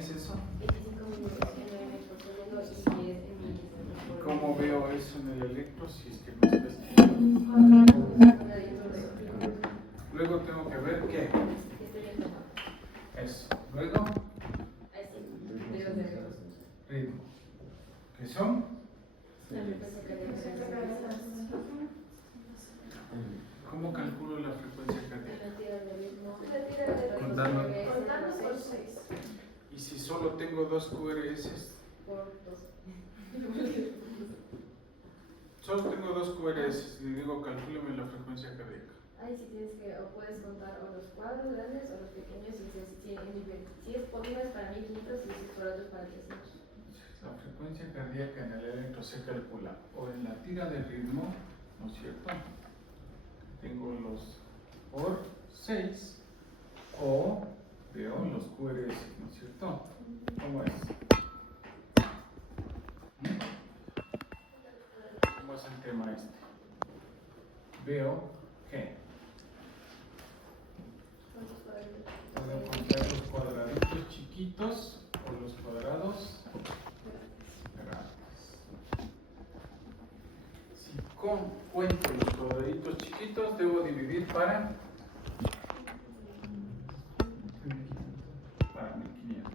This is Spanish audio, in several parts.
es eso? 25 minutos en mm por segundo y 10 ml por ¿Y cómo veo eso en el electro si es que no es este? Luego tengo que ver qué. Eso. Luego, ritmo. ¿Qué son? ¿Cómo calculo la frecuencia cardíaca? Contando. Por 6. ¿Y si solo tengo dos QRS? Por 2. Solo tengo dos QRS. Le digo, calcúleme la frecuencia cardíaca. Ahí sí tienes que, o puedes contar o los cuadros grandes o los pequeños, si es por uno es para 1500 y si es por otro es para 300. La frecuencia cardíaca en el electro se calcula o en la tira de ritmo, ¿no es cierto? Tengo los por 6 o veo los QRS, ¿no es cierto? ¿Cómo es? ¿Cómo es el tema este? Veo que puedo encontrar los cuadraditos chiquitos o los cuadrados grandes. Si cuento los cuadraditos chiquitos, debo dividir para 1500.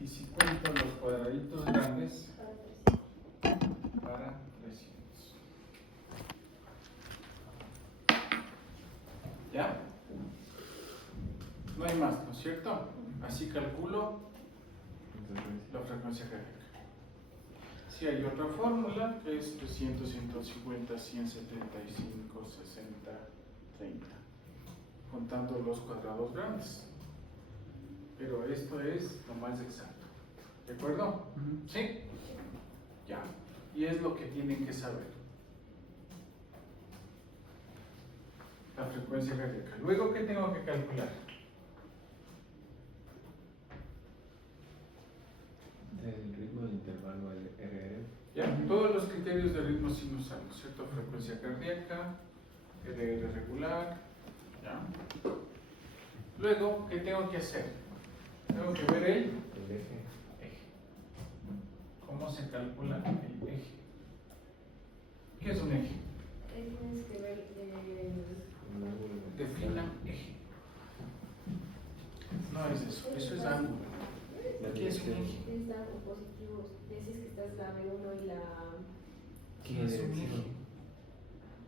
Y si cuento los cuadraditos grandes, para 300. ¿Ya? No hay más, ¿no es cierto? Así calculo la frecuencia cardíaca. Si hay otra fórmula que es 300, 150, 175, 60, 30, contando los cuadrados grandes. Pero esto es lo más exacto. ¿De acuerdo? ¿Sí? Ya. Y es lo que tienen que saber. La frecuencia cardíaca. Luego, ¿qué tengo que calcular? El ritmo de intervalo RR. Ya, todos los criterios de ritmo sinusal, ¿cierto? Frecuencia cardíaca, RR regular, ¿ya? Luego, ¿qué tengo que hacer? Tengo que ver el eje. ¿Cómo se calcula el eje? ¿Qué es un eje? Tienes que ver Defina eje. No es eso, eso es ángulo. ¿Qué es un eje? es algo positivo. Dices que estás la B1 y la... ¿Qué es un eje?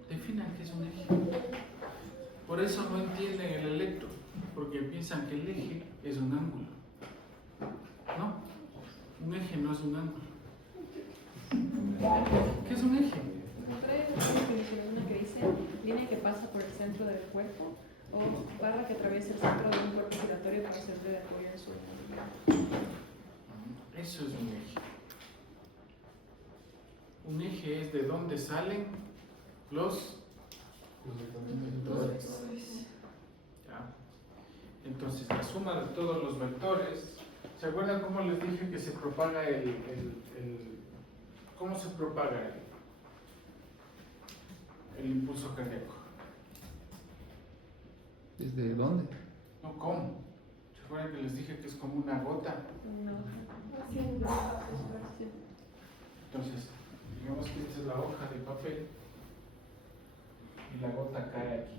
Definan qué es un eje. Por eso no entienden el electro, porque piensan que el eje es un ángulo. No, un eje no es un ángulo. ¿Qué es un eje? Una que dice línea que pasa por el centro del cuerpo o barra que atraviesa el centro de un cuerpo giratorio para servir de apoyo en su... Eso es un eje. Un eje es de dónde salen los vectores. ¿Ya? Entonces, la suma de todos los vectores. ¿Se acuerdan cómo les dije que se propaga cómo se propaga el impulso cardíaco? ¿Desde dónde? No, ¿cómo? ¿Se acuerdan que les dije que es como una gota? No. Entonces, digamos que esta es la hoja de papel y la gota cae aquí.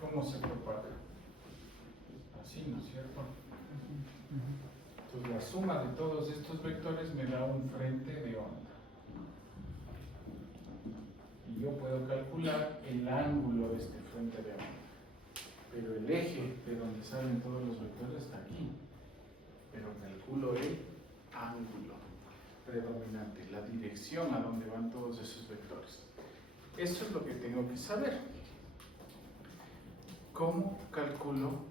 ¿Cómo se propaga? Así, ¿no es cierto? Entonces, la suma de todos estos vectores me da un frente de onda. Y yo puedo calcular el ángulo de este frente de onda. Pero el eje de donde salen todos los vectores está aquí. Pero calculo el ángulo predominante, la dirección a donde van todos esos vectores. Eso es lo que tengo que saber. ¿Cómo calculo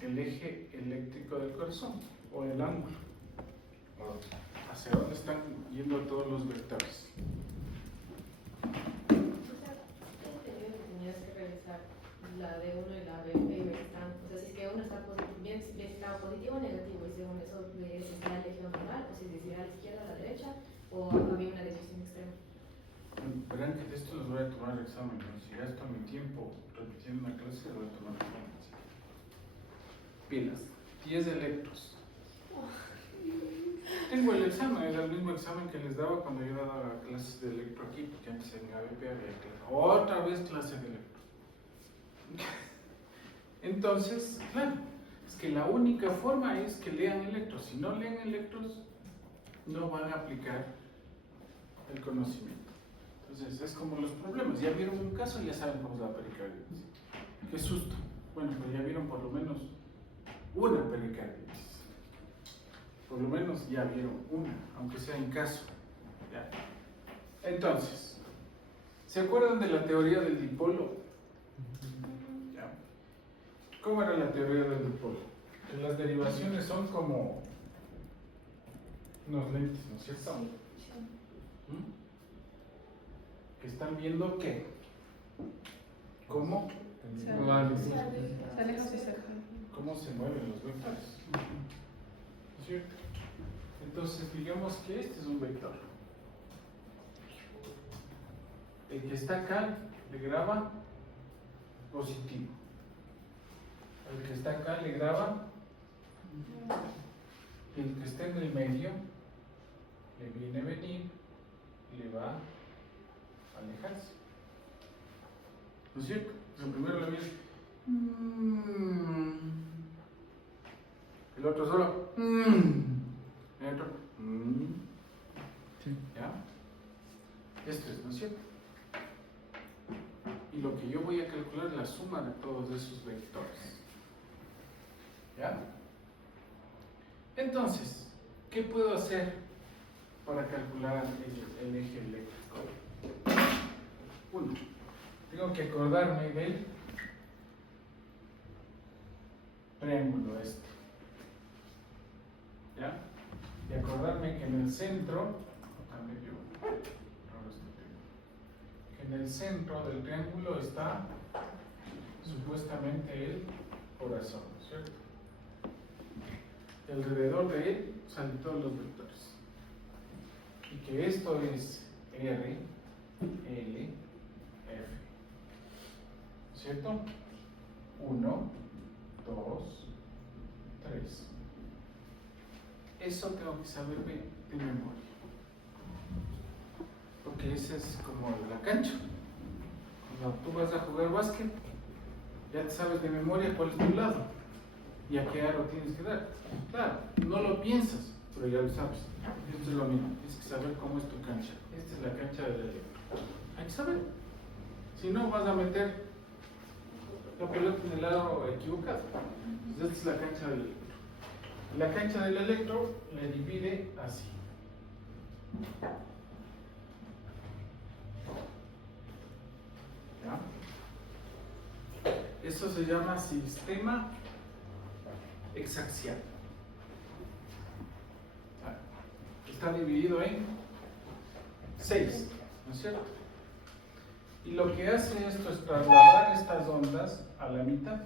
el eje eléctrico del corazón o el ángulo? ¿Hacia dónde están yendo todos los vectores? Tenías que revisar la D1 y la B1 y ver están, o sea, si es que uno está bien está positivo o negativo, y según eso si está el eje normal, o si decide a la izquierda, a la derecha, o había una decisión extrema. Verán que de esto les voy a tomar el examen, ¿no? Si gasto mi tiempo repitiendo en una clase de retomar. Pilas, 10 electros. Tengo el examen, era el mismo examen que les daba cuando yo daba clases de electro aquí, porque antes en ABP había clase. Otra vez clase de electro. Entonces, claro, es que la única forma es que lean electros. Si no leen electros, no van a aplicar el conocimiento. Entonces, es como los problemas. Ya vieron un caso, ya saben cómo es la pericarditis. Qué susto. Bueno, pero ya vieron por lo menos una pericarditis. Por lo menos ya vieron una, aunque sea en caso. ¿Ya? Entonces, ¿se acuerdan de la teoría del dipolo? ¿Ya? ¿Cómo era la teoría del dipolo? Que las derivaciones son como unos lentes, ¿no es cierto? ¿Mm? Que están viendo qué, cómo, Se aleja o se acerca. cómo se mueven los vectores. ¿No es cierto? Entonces, digamos que este es un vector. El que está acá le graba positivo. El que está acá le graba. Y el que está en el medio le viene a venir y le va a alejarse. ¿No es cierto? El primero le viene. El otro solo. El otro. Sí. ¿Ya? Esto es, ¿no es cierto? Y lo que yo voy a calcular es la suma de todos esos vectores. ¿Ya? Entonces, ¿qué puedo hacer para calcular el eje eléctrico? Uno, tengo que acordarme del triángulo este. ¿Ya? Y acordarme que en el centro, también yo, ahora esto tengo, que en el centro del triángulo está supuestamente el corazón, ¿cierto? Y alrededor de él salen todos los vectores. Y que esto es R, L, F. ¿Cierto? 1, 2, 3. Eso tengo que saber de memoria. Porque esa es como la cancha. Cuando tú vas a jugar básquet, ya te sabes de memoria cuál es tu lado y a qué aro tienes que dar. Claro, no lo piensas, pero ya lo sabes. Esto es lo mismo, tienes que saber cómo es tu cancha. Esta es la cancha del electro. Hay que saber. Si no, vas a meter la pelota en el lado equivocado. Entonces, esta es la cancha del electro. La cancha del electro le divide así. ¿Ya? Eso se llama sistema hexaxial. Está dividido en 6, ¿no es cierto? Y lo que hace esto es trasladar estas ondas a la mitad.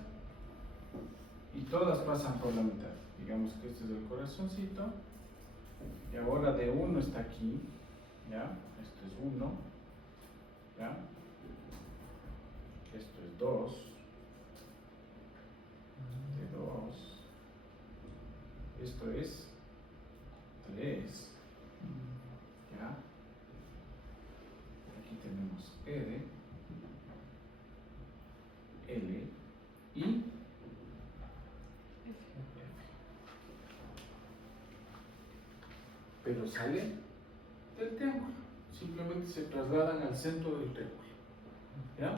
Y todas pasan por la mitad. Digamos que este es el corazoncito. Y ahora de 1 está aquí. ¿Ya? Esto es 1. ¿Ya? Esto es 2. De 2. Esto es 3. ¿Ya? Aquí tenemos R, L y F. Pero sale del triángulo. Simplemente se trasladan al centro del triángulo. ¿Ya?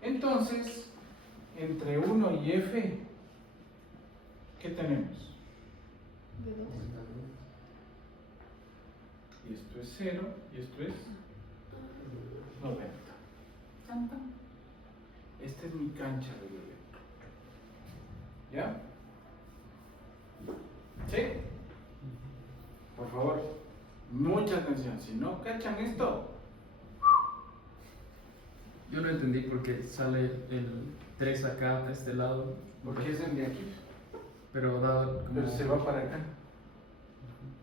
Entonces, entre 1 y F, ¿qué tenemos? De 2. Y esto es 0 y esto es 90. Esta es mi cancha del electro. ¿Ya? ¿Sí? Por favor, mucha atención. Si no cachan esto, Yo no entendí por qué sale el 3 acá, a este lado, porque es el de aquí, pero dado como... pero se va para acá.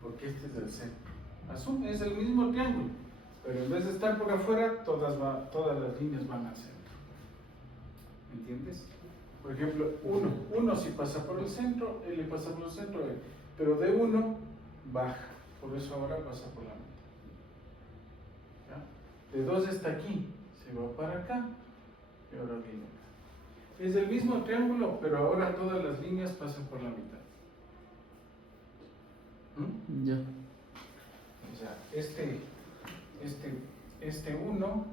Porque este es el centro. Asume, es el mismo triángulo, pero en vez de estar por afuera, todas las líneas van al centro. entiendes? Por ejemplo, 1 si pasa por el centro, L pasa por el centro, pero de 1 baja, por eso ahora pasa por la mitad. ¿Ya? De 2 está aquí, se va para acá y ahora viene acá. Es el mismo triángulo, pero ahora todas las líneas pasan por la mitad. Ya. O sea, este 1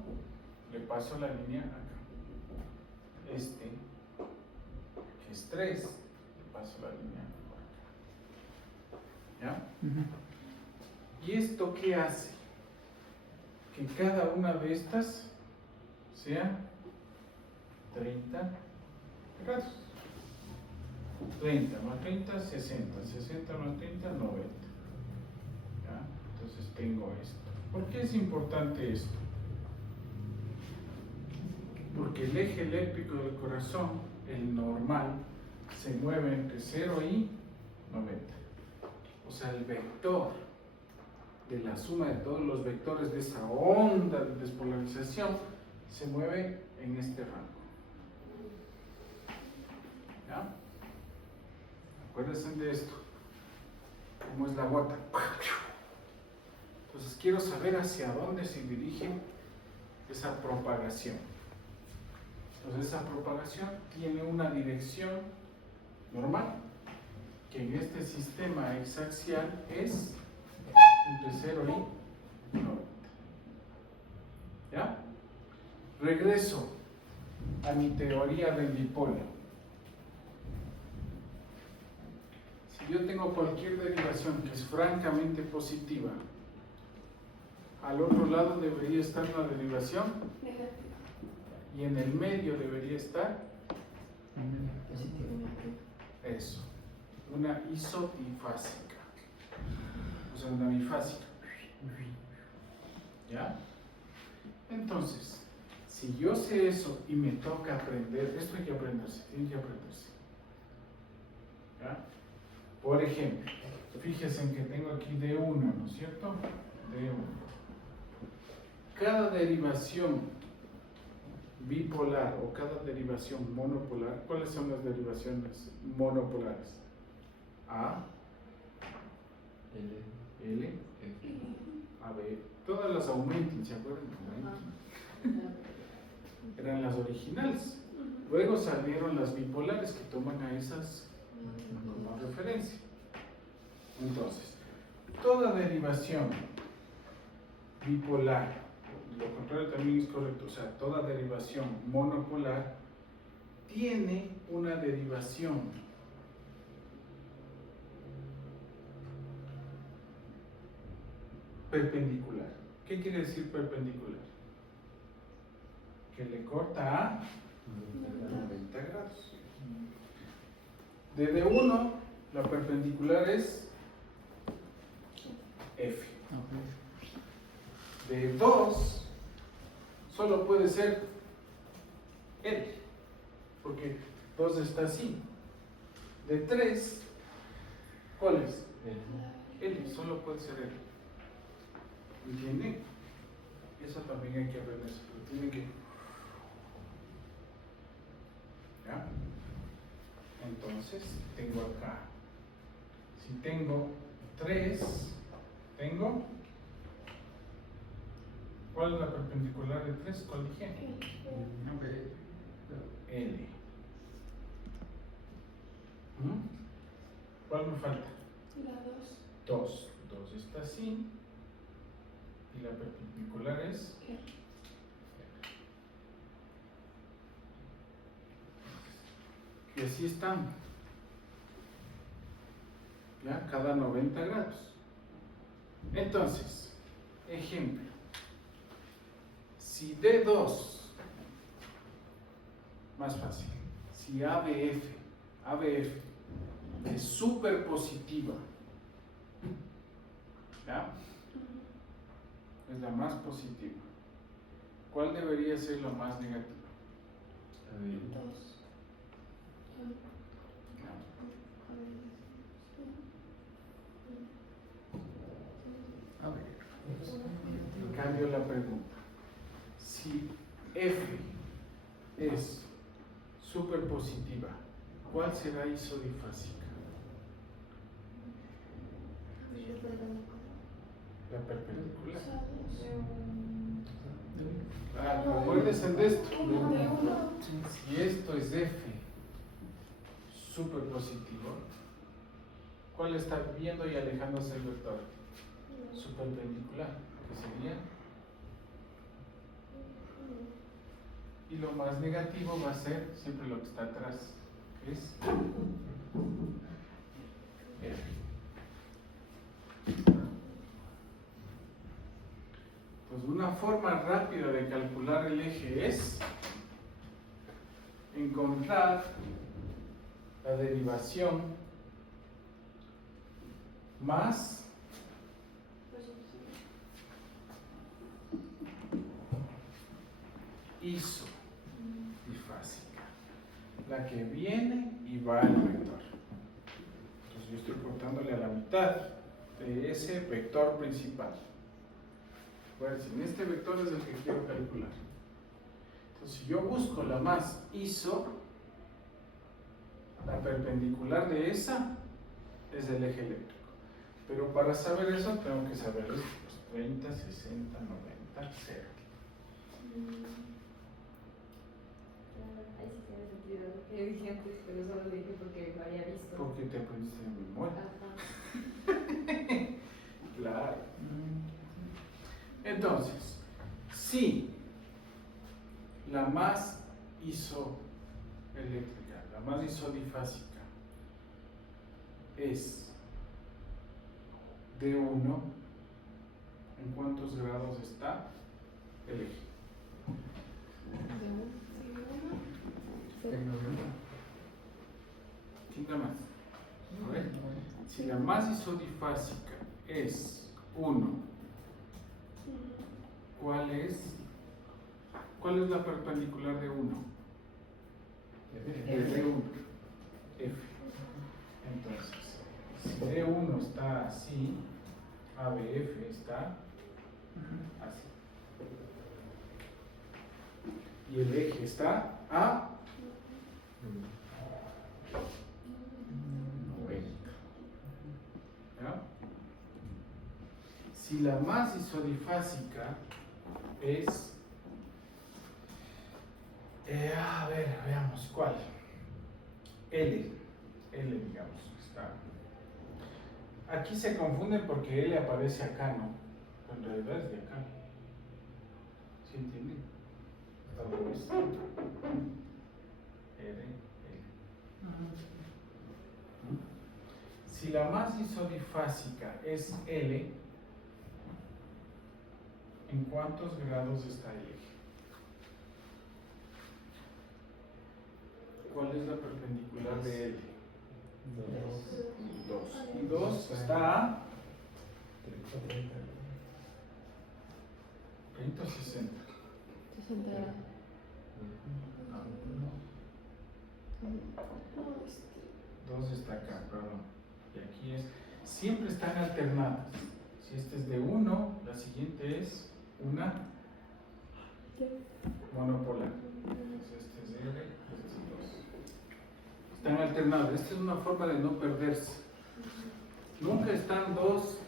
le paso la línea acá. Este, que es 3, le paso la línea por acá. ¿Ya? ¿Y esto qué hace? Que cada una de estas sea 30 grados. 30 más 30, 60. 60 más 30, 90. ¿Ya? Entonces tengo esto. ¿Por qué es importante esto? Porque el eje eléctrico del corazón, el normal, se mueve entre 0 y 90. O sea, el vector de la suma de todos los vectores de esa onda de despolarización se mueve en este rango. ¿Ya? Acuérdense de esto. ¿Cómo es la gota? Entonces quiero saber hacia dónde se dirige esa propagación. Entonces esa propagación tiene una dirección normal, que en este sistema exaxial es entre 0 y 90. ¿Ya? Regreso a mi teoría del dipolo. Si yo tengo cualquier derivación que es francamente positiva, al otro lado debería estar una derivación y en el medio debería estar eso, una isodifásica, o sea, una bifásica. ¿Ya? Entonces, si yo sé eso y me toca aprender, esto hay que aprenderse, tiene que aprenderse. ¿Ya? Por ejemplo, fíjense en que tengo aquí D1, ¿no es cierto? D1. Cada derivación bipolar o cada derivación monopolar, ¿cuáles son las derivaciones monopolares? A, L, A, B, todas las aumenten, ¿se acuerdan? Eran las originales. Luego salieron las bipolares que toman a esas como referencia. Entonces, toda derivación bipolar, lo contrario también es correcto, o sea, toda derivación monopolar tiene una derivación perpendicular. ¿Qué quiere decir perpendicular? Que le corta a 90 grados. De D1, la perpendicular es F. De 2, solo puede ser L, porque 2 está así. De 3, ¿cuál es? L, solo puede ser L. ¿Entienden? Eso también hay que aprenderse, pero tienen que... ¿Ya? Entonces, tengo acá, si tengo 3, tengo, ¿cuál es la perpendicular de 3? ¿Cuál dije? L. ¿Cuál me falta? La 2. 2 está así, y la perpendicular es... Y así están, ¿ya? Cada 90 grados. Entonces, ejemplo, si D2, más fácil, si ABF es superpositiva, ¿ya? Es la más positiva. ¿Cuál debería ser la más negativa? 2. Cambio la pregunta. Si F es superpositiva, ¿cuál será isodifásica? La perpendicular. Acuérdense de esto. Si esto es F superpositivo, ¿cuál está viendo y alejándose el vector? Su perpendicular, que sería. Y lo más negativo va a ser siempre lo que está atrás, que es F. Pues una forma rápida de calcular el eje es encontrar la derivación más isodifásica, la que viene y va al vector. Entonces yo estoy cortándole a la mitad de ese vector principal. Acuérdense, en este vector es el que quiero calcular. Entonces si yo busco la más iso, la perpendicular de esa es el eje eléctrico. Pero para saber eso tengo que saber esto, pues 30, 60, 90, 0. Ahí sí tiene sentido lo que yo dije antes, pero solo lo dije porque lo había visto. Porque te aprendiste de memoria. Ajá. Claro. Entonces, si la más isoeléctrica, la más isodifásica es de 1, ¿en cuántos grados está el eje? ¿Quién da más? A ver, si la más isodifásica es 1, ¿cuál es la perpendicular de 1? De 1, F. Entonces, si D1 está así, ABF está así. Y el eje está a 90. ¿Ya? Si la más isodifásica es, a ver, veamos cuál. L, digamos, está. Aquí se confunden porque L aparece acá, ¿no? En realidad es de acá. ¿Sí entienden? Está al revés. L. Si la más isodifásica es L, ¿en cuántos grados está el eje? ¿Cuál es la perpendicular de L? 2. Y 2 está a 30 o 60. 60 grados. 2 está acá, perdón. Y aquí es. Siempre están alternadas. Si este es de 1, la siguiente es una monopolar. Entonces este es R, este es 2. Están alternadas. Esta es una forma de no perderse. Nunca están dos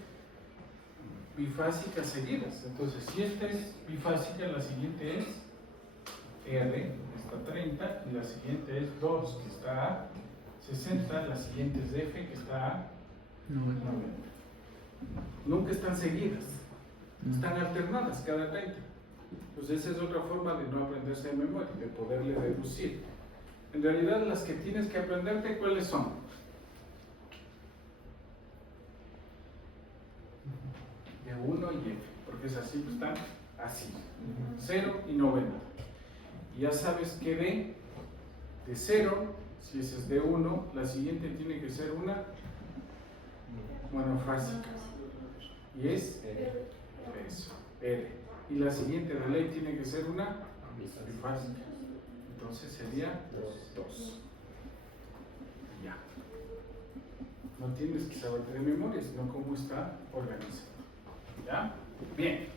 bifásicas seguidas. Entonces, si esta es bifásica, la siguiente es R, está a 30, y la siguiente es 2, que está a 60, la siguiente es F, que está a 90. Nunca están seguidas, están alternadas cada 30. Pues esa es otra forma de no aprenderse de memoria, de poderle deducir. En realidad, las que tienes que aprenderte, ¿cuáles son? De 1 y F, porque es así, pues están así, 0 y 90. Y ya sabes que de 0, si ese es de 1, la siguiente tiene que ser una monofásica. Y es eso, R. Y la siguiente de ley tiene que ser una bifásica. Entonces sería 2. Ya. No tienes que saberte de memoria, sino cómo está organizado. ¿Ya? Bien.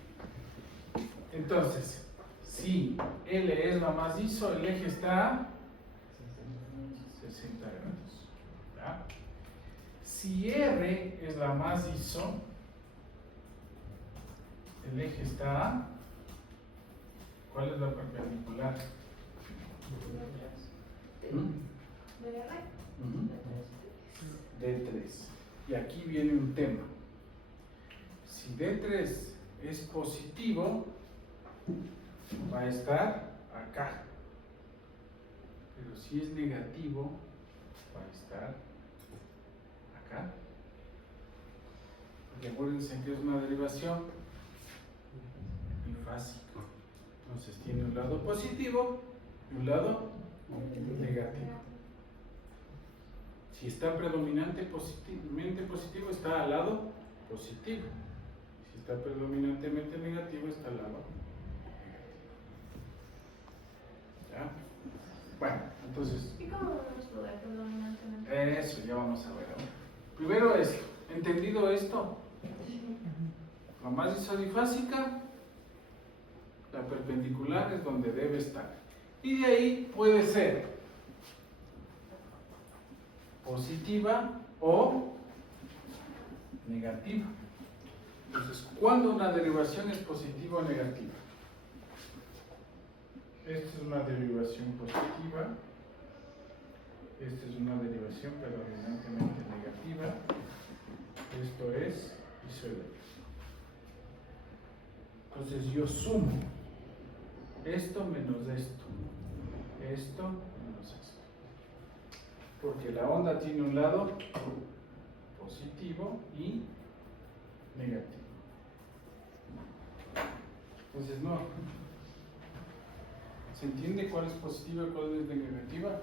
Entonces, si L es la más iso, el eje está 60 grados. ¿Ya? Si R es la más ISO, el eje está a, ¿cuál es la perpendicular? D3. Y aquí viene un tema. Si D3 es positivo, va a estar acá. Pero si es negativo, va a estar acá. Porque acuérdense que es una derivación bifásica. Entonces tiene un lado positivo y un lado negativo. Si está predominantemente positivo, está al lado positivo. Si está predominantemente negativo, está al lado negativo. ¿Ya? Bueno, entonces, ¿Y cómo vemos lo de predominantemente? eso ya vamos a ver ahora. Primero esto, ¿entendido esto? La más isodifásica, la perpendicular es donde debe estar. Y de ahí puede ser positiva o negativa. Entonces, ¿cuándo una derivación es positiva o negativa? Esta es una derivación positiva. Esta es una derivación predominantemente negativa. Esto es isoeléctrico. Entonces yo sumo esto menos esto. Esto menos esto. Porque la onda tiene un lado positivo y negativo. Entonces no. ¿Se entiende cuál es positiva y cuál es negativa?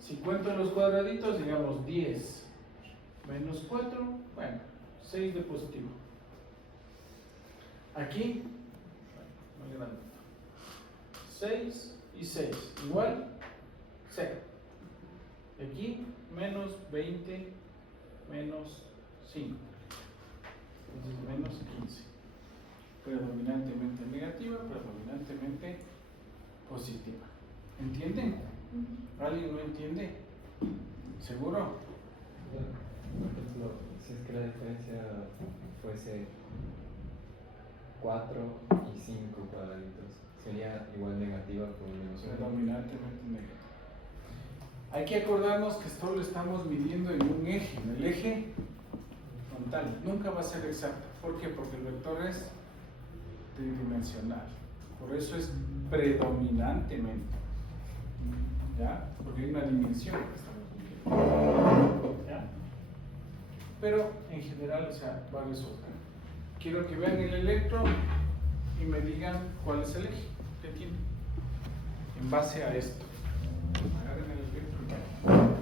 Si cuento los cuadraditos, digamos 10 menos 4, bueno, 6 de positivo. Aquí, muy grande. 6 y 6, igual 0. Aquí, menos 20, menos 5. Entonces, menos 15. Predominantemente negativa, predominantemente positiva. ¿Entienden? ¿Alguien no entiende? ¿Seguro? Por ejemplo, si es que la diferencia fuese 4 y 5 cuadraditos, ¿sería igual negativa con menos 1? Predominantemente negativa. Hay que acordarnos que esto lo estamos midiendo en un eje, en el eje frontal. Nunca va a ser exacta. ¿Por qué? Porque el vector es tridimensional. Por eso es predominantemente. ¿Ya? Porque hay una dimensión que estamos midiendo. ¿Ya? Pero en general, o sea, va a resultar. Quiero que vean el electro y me digan cuál es el eje que tiene. En base a esto. Agarren el electro y vean.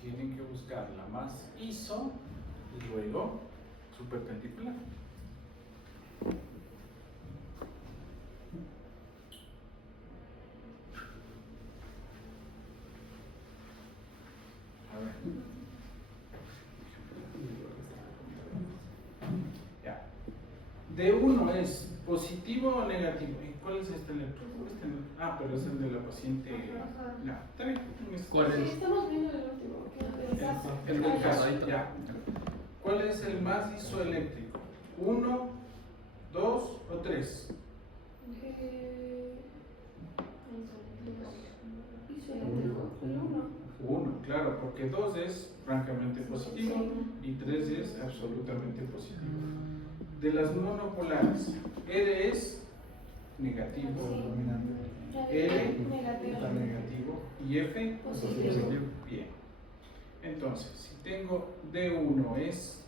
Tienen que buscar la más ISO y luego su perpendicular. A ver. Ya. D1 es positivo o negativo. ¿Y cuál es este electrón? Este no. Ah, pero es el de la paciente. Ya, está bien. ¿Cuál Sí, es? estamos viendo el último, el caso. El del caso, ya. ¿Cuál es el más isoeléctrico? ¿1, 2 o 3? El 1, claro, porque 2 es francamente positivo y 3 es absolutamente positivo. De las monopolares, R es negativo, L está negativo y F Positivo. Bien. Entonces, si tengo D1 es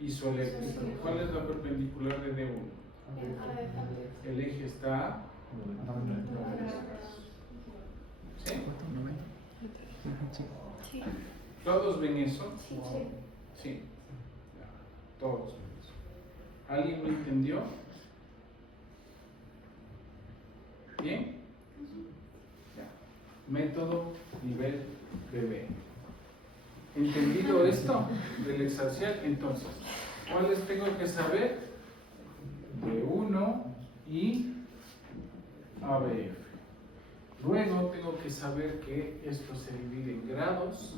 isoeléctrico, ¿cuál es la perpendicular de D1? El eje está ¿sí? Sí. ¿Todos ven eso? Sí. Sí. Ya, todos ven eso. ¿Alguien lo entendió? ¿Bien? Ya. Método nivel BB. ¿Entendido esto del exacial? Entonces, ¿cuáles tengo que saber? B1 y ABF. Luego tengo que saber que esto se divide en grados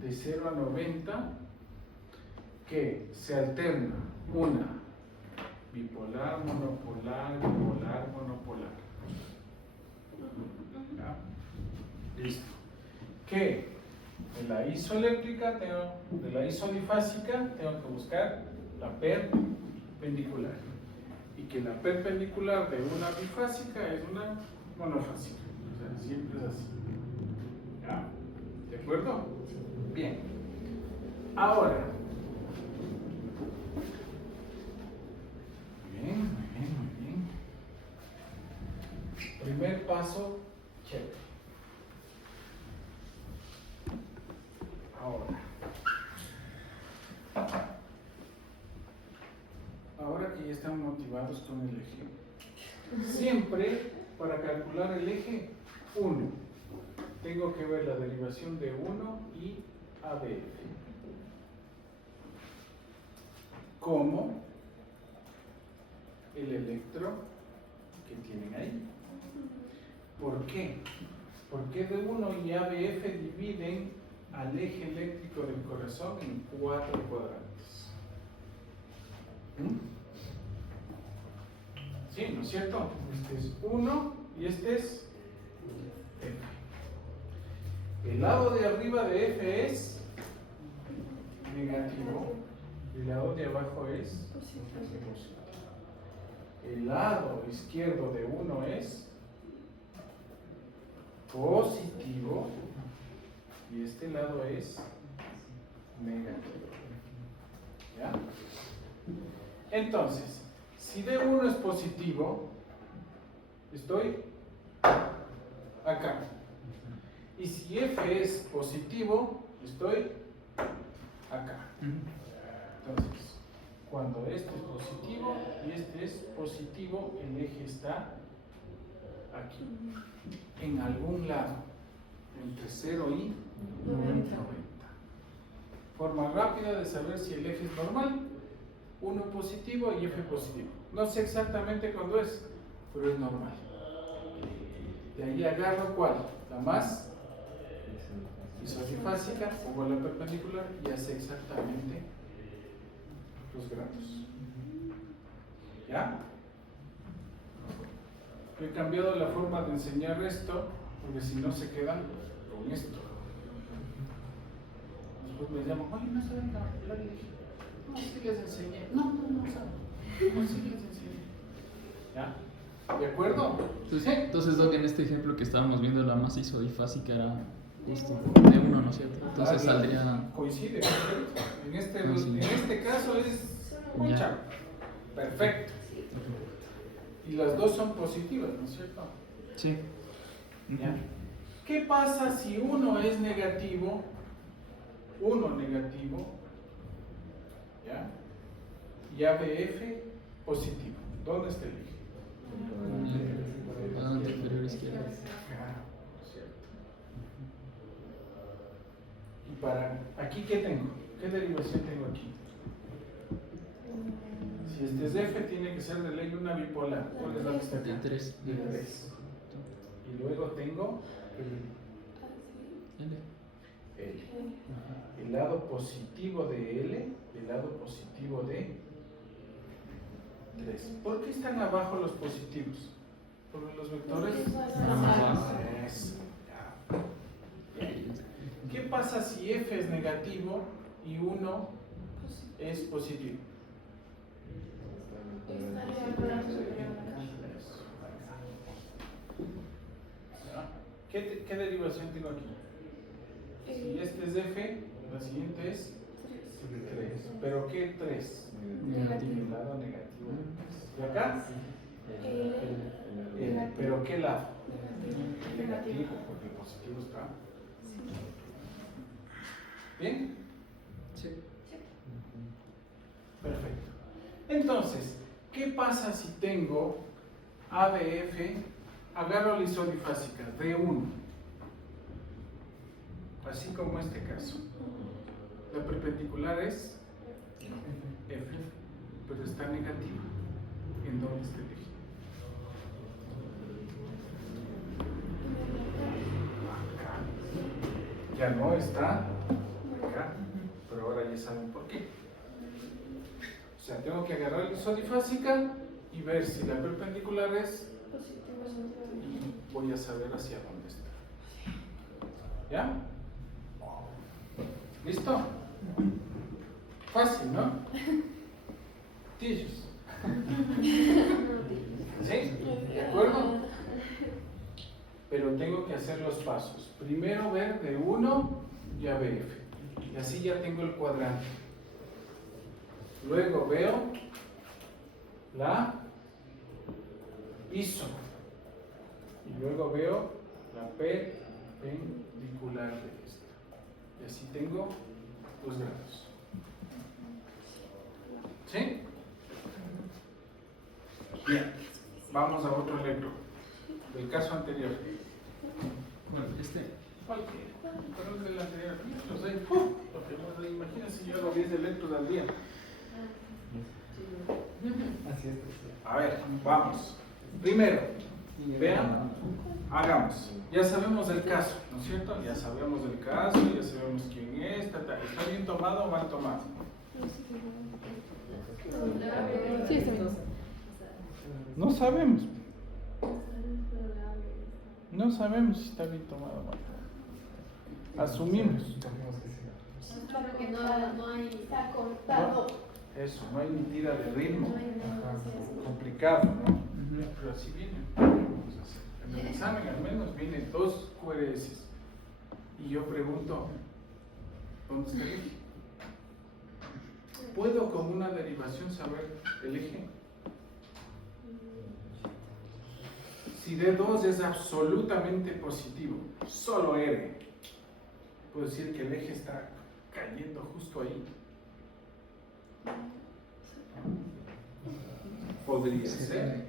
de 0 a 90, que se alterna una bipolar, monopolar, bipolar, monopolar. ¿Ya? Listo. Que de la isoeléctrica, de la isodifásica, tengo que buscar la perpendicular. Y que la perpendicular de una bifásica es una monofásica. O sea, siempre es así. ¿Ya? ¿De acuerdo? Bien. Ahora. Muy bien. Primer paso, chévere. Ahora que ya están motivados con el eje, siempre para calcular el eje 1, tengo que ver la derivación de 1 y ABF. Como el electro que tienen ahí. ¿Por qué? Porque D1 y ABF dividen al eje eléctrico del corazón en 4 cuadrantes. Sí, ¿no es cierto? Este es 1 y este es F. El lado de arriba de F es negativo y el lado de abajo es positivo. El lado izquierdo de 1 es positivo y este lado es negativo. ¿Ya? Entonces, si D1 es positivo, estoy acá. Y si F es positivo, estoy acá. Entonces, cuando este es positivo y este es positivo, el eje está aquí, en algún lado, entre 0 y 90. Forma rápida de saber si el eje es normal, 1 positivo y F positivo. No sé exactamente cuándo es, pero es normal. De ahí agarro ¿cuál? La más isodifásica, pongo la perpendicular y hace exactamente los grados. ¿Ya? He cambiado la forma de enseñar esto, porque si no se quedan con esto. Después me llaman, oye, no saben la ley. No, sí les enseñé. No saben. No, sí les enseñé. ¿Ya? ¿De acuerdo? Entonces, Doc, en este ejemplo que estábamos viendo, la masa isodifásica era justo de 1, ¿no es cierto? Entonces saldría... Coincide, en este, sí. en este caso es mucha. Perfecto. Y las dos son positivas, ¿no es cierto? Sí. ¿Ya? ¿Qué pasa si uno es negativo? Uno negativo, ¿ya? Y ABF positivo. ¿Dónde está el eje? Cuadrante inferior izquierdo. Cierto. Y para aquí, ¿qué tengo? ¿Qué derivación tengo aquí? Si este es F, tiene que ser de ley una bipolar. ¿Cuál es la que está acá? De 3. De 3. Y luego tengo L. El lado positivo de L, el lado positivo de 3. ¿Por qué están abajo los positivos? Porque los vectores. Eso. ¿Qué pasa si F es negativo y 1 es positivo? ¿Qué derivación tengo aquí? Si este es F, la siguiente es 3. ¿Pero qué 3? Negativo. El lado negativo. ¿Y acá? ¿Pero qué lado? Negativo, porque el positivo está. ¿Bien? Sí. Perfecto. Entonces, ¿qué pasa si tengo ABF, agarro la isodifásica D1, así como este caso? La perpendicular es F, pero está negativa. ¿En dónde está el eje? Acá. Ya no está acá, pero ahora ya saben por qué. O sea, tengo que agarrar la isodifásica y ver si la perpendicular es, y voy a saber hacia dónde está. ¿Ya? ¿Listo? Fácil, ¿no? Tillos. ¿Sí? ¿De acuerdo? Pero tengo que hacer los pasos. Primero ver D1 y ABF. Y así ya tengo el cuadrante. Luego veo la ISO. Y luego veo la perpendicular de esta. Y así tengo los grados. ¿Sí? Bien. Vamos a otro ejemplo. Del caso anterior. Bueno, Cualquiera. Pero el del anterior. Lo sé. Porque imagínense, yo hago 10 electros al día. Así es. A ver, vamos. Primero, vean, hagamos. Ya sabemos del caso, ¿no es cierto? Ya sabemos del caso, ya sabemos quién es, ¿Está bien tomado o mal tomado? Sí, está bien. No sabemos. No sabemos si está bien tomado o mal tomado. Asumimos. Porque no hay, está contado. Eso, no hay ni tira de ritmo. Complicado, ¿no? Pero así viene. Vamos a hacer. En el examen al menos vienen 2 QRS. Y yo pregunto, ¿dónde está el eje? ¿Puedo con una derivación saber el eje? Si D2 es absolutamente positivo, solo R, puedo decir que el eje está cayendo justo ahí. Podría ser.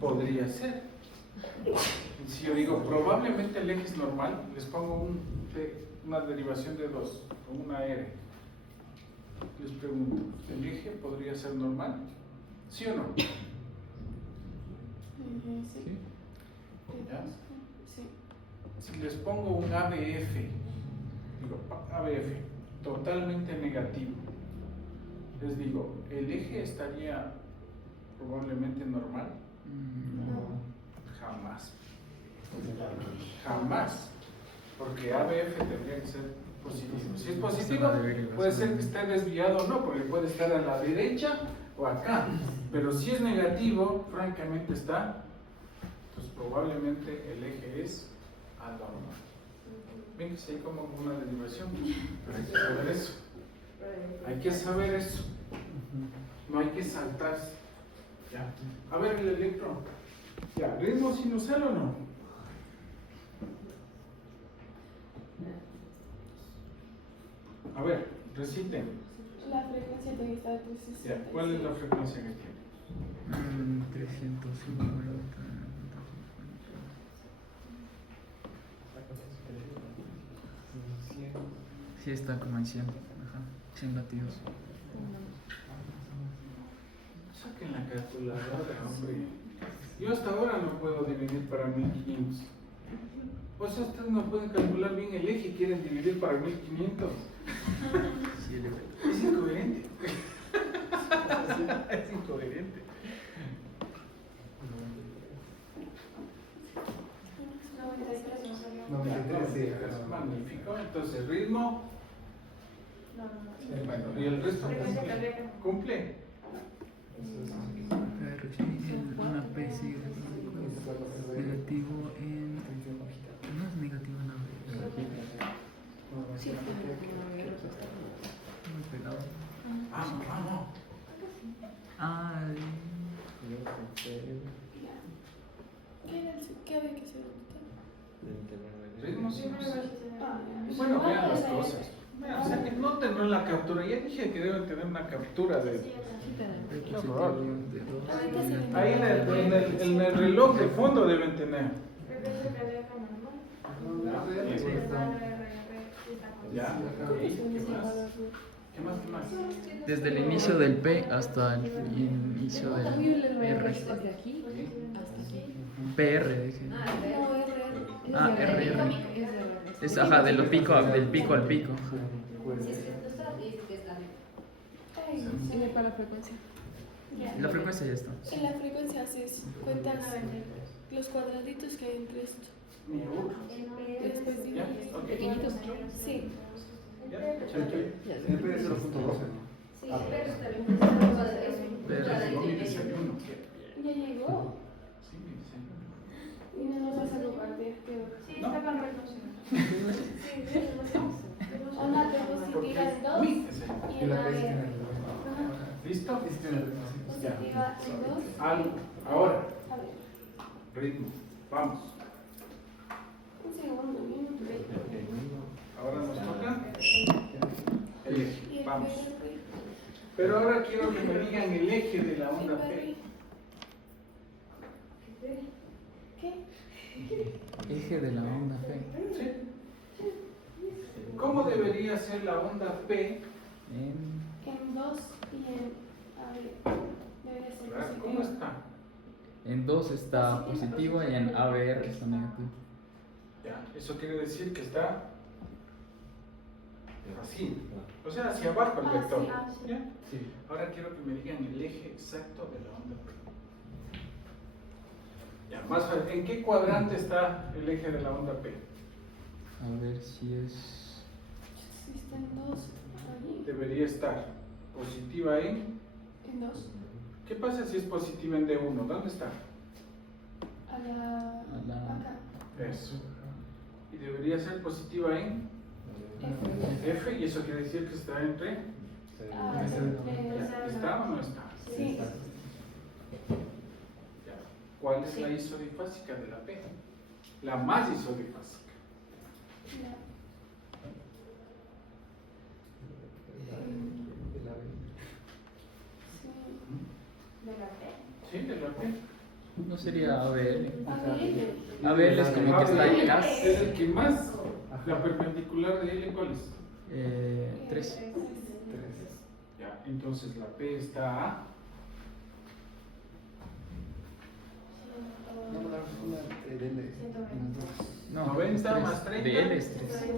Podría ser. Si yo digo probablemente el eje es normal, les pongo una derivación de 2 con una R. Les pregunto, ¿el eje podría ser normal? ¿Sí o no? Sí. ¿Ya? Si les pongo un ABF, digo ABF, totalmente negativo, les digo, ¿el eje estaría probablemente normal? Jamás. Jamás. Porque ABF tendría que ser positivo. Si es positivo, puede ser que esté desviado o no, porque puede estar a la derecha o acá. Pero si es negativo, francamente está, pues probablemente el eje es anormal. Ven que si hay como una derivación, pero hay que saber eso. Hay que saber eso. No hay que saltarse. Ya. A ver el electrón. Ya, ¿ritmo sinusal o no? A ver, reciten. La frecuencia tiene que estar de 360. Ya, ¿cuál es la frecuencia que tiene? 350. Sí, está como en 100. Ajá. 100 latidos. Saquen la calculadora, hombre. Yo hasta ahora no puedo dividir para 1500. O sea, ustedes no pueden calcular bien el eje y quieren dividir para 1500. Sí, Es incoherente. Es incoherente. 93, sí. Es magnífico. Entonces, ritmo. Bueno, y el resto cumple. Una P sigue negativo en. No es negativo en la Sí, muy pegado. Vamos, vamos. Ay. ¿Qué había que hacer? Ritmo, sí. Ah, Bueno, vean las cosas. Vean, o sea, que no tendrán la captura. Ya dije que deben tener una captura de... Qué horror. Ahí en el reloj de fondo deben tener. ¿Ya? ¿Qué más? ¿Qué más? Desde el inicio del P hasta el inicio del R. Desde aquí hasta aquí. PR, dije. Ah, Ah, R. es Es, ajá, del pico al pico. Si es que esto está, dice que es la meta. ¿Y de cuál la frecuencia? La frecuencia ya está. En la frecuencia haces cuentas los cuadraditos que hay entre esto. Después ¿Ya? divides. Ok. Pequeñitos. Sí. ¿Ya? Siempre es 0.12, ¿no? Sí, pero está bien, es un cuadradito, es un Pero cuadradito. Mi desayuno. Ya llegó. Sí, mi desayuno. Y no nos vas a compartir. Sí, está correcto. Una diapositiva en dos Mi desayuno. y en la de ¿Listo? Ya. diapositiva en dos. Ahora, A ver, ritmo. Vamos. un segundo. Ahora nos toca el Y eje. el Vamos. verde. Pero ahora quiero que me digan el eje de la onda P. ¿Qué? Eje de la onda P. ¿Sí? ¿Cómo debería ser la onda P? En dos y en. A ver, debería ser ¿Verdad? positivo. ¿Cómo está? En 2 está positiva y en ABR está negativo. Ya, eso quiere decir que está así, o sea, hacia abajo el Ah, vector. sí, ah, sí. ¿Ya? Sí. Ahora quiero que me digan el eje exacto de la onda P. Ya, más fácil. ¿En qué cuadrante está el eje de la onda P? A ver si es. Si está en dos, allí. Debería estar positiva en... En dos. ¿Qué pasa si es positiva en D1? ¿Dónde está? A la. Acá. Eso. Y debería ser positiva en F, y eso quiere decir que está entre... Ah, ¿Está o no está? sí. Ya. ¿Cuál es la isodifásica de la P? La más isodifásica. La- sí. ¿De la P? ¿Sí? De la P. No sería ABL. A ver, ABL es como que está en CAS. Es el que más... La perpendicular de L, ¿cuál es? 3. Ya, entonces la P está a... No, pero una de L. No, 90 es 3. más 30. De L es 3. 120.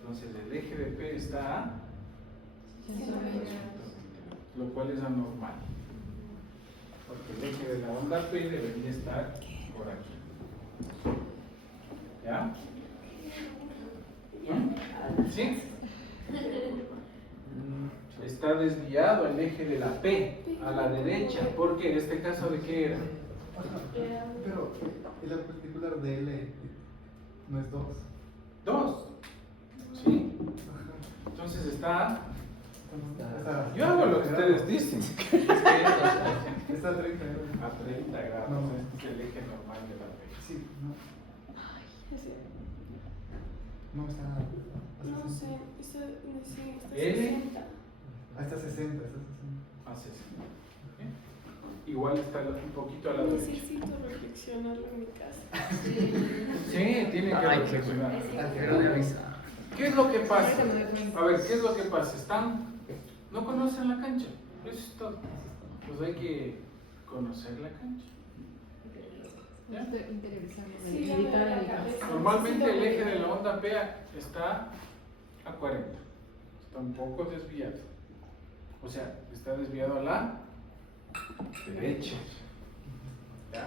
Entonces el eje de P está a... lo cual es anormal. Porque el eje de la onda P debería estar por aquí. ¿Ya? ¿Sí? Está desviado el eje de la P a la derecha. ¿Por qué? ¿En este caso de qué era? Pero la particular de L no es 2. 2. ¿Sí? Entonces está... Está, Yo hago lo que ustedes dicen. Está a 30 grados. A 30 grados. No. Este es el eje normal de la P. Sí, no. No, está a 60. No sé, está, sí, está ¿L? 60. Ah, está a 60, está a 60. Hace así. ¿Bien? Igual está un poquito a la derecha. Necesito reflexionarlo en mi casa. Sí, tiene que Ay, reflexionar. Pero de avisar. ¿Qué es lo que pasa? A ver, ¿qué es lo que pasa? No conocen la cancha. Eso es todo. Pues hay que conocer la cancha. ¿Ya? Interiorizarlo. Sí, ya me Evitar da la el caso. cabeza. Normalmente el eje de la onda P está a 40. Está un poco desviado. O sea, está desviado a la derecha. ¿Ya?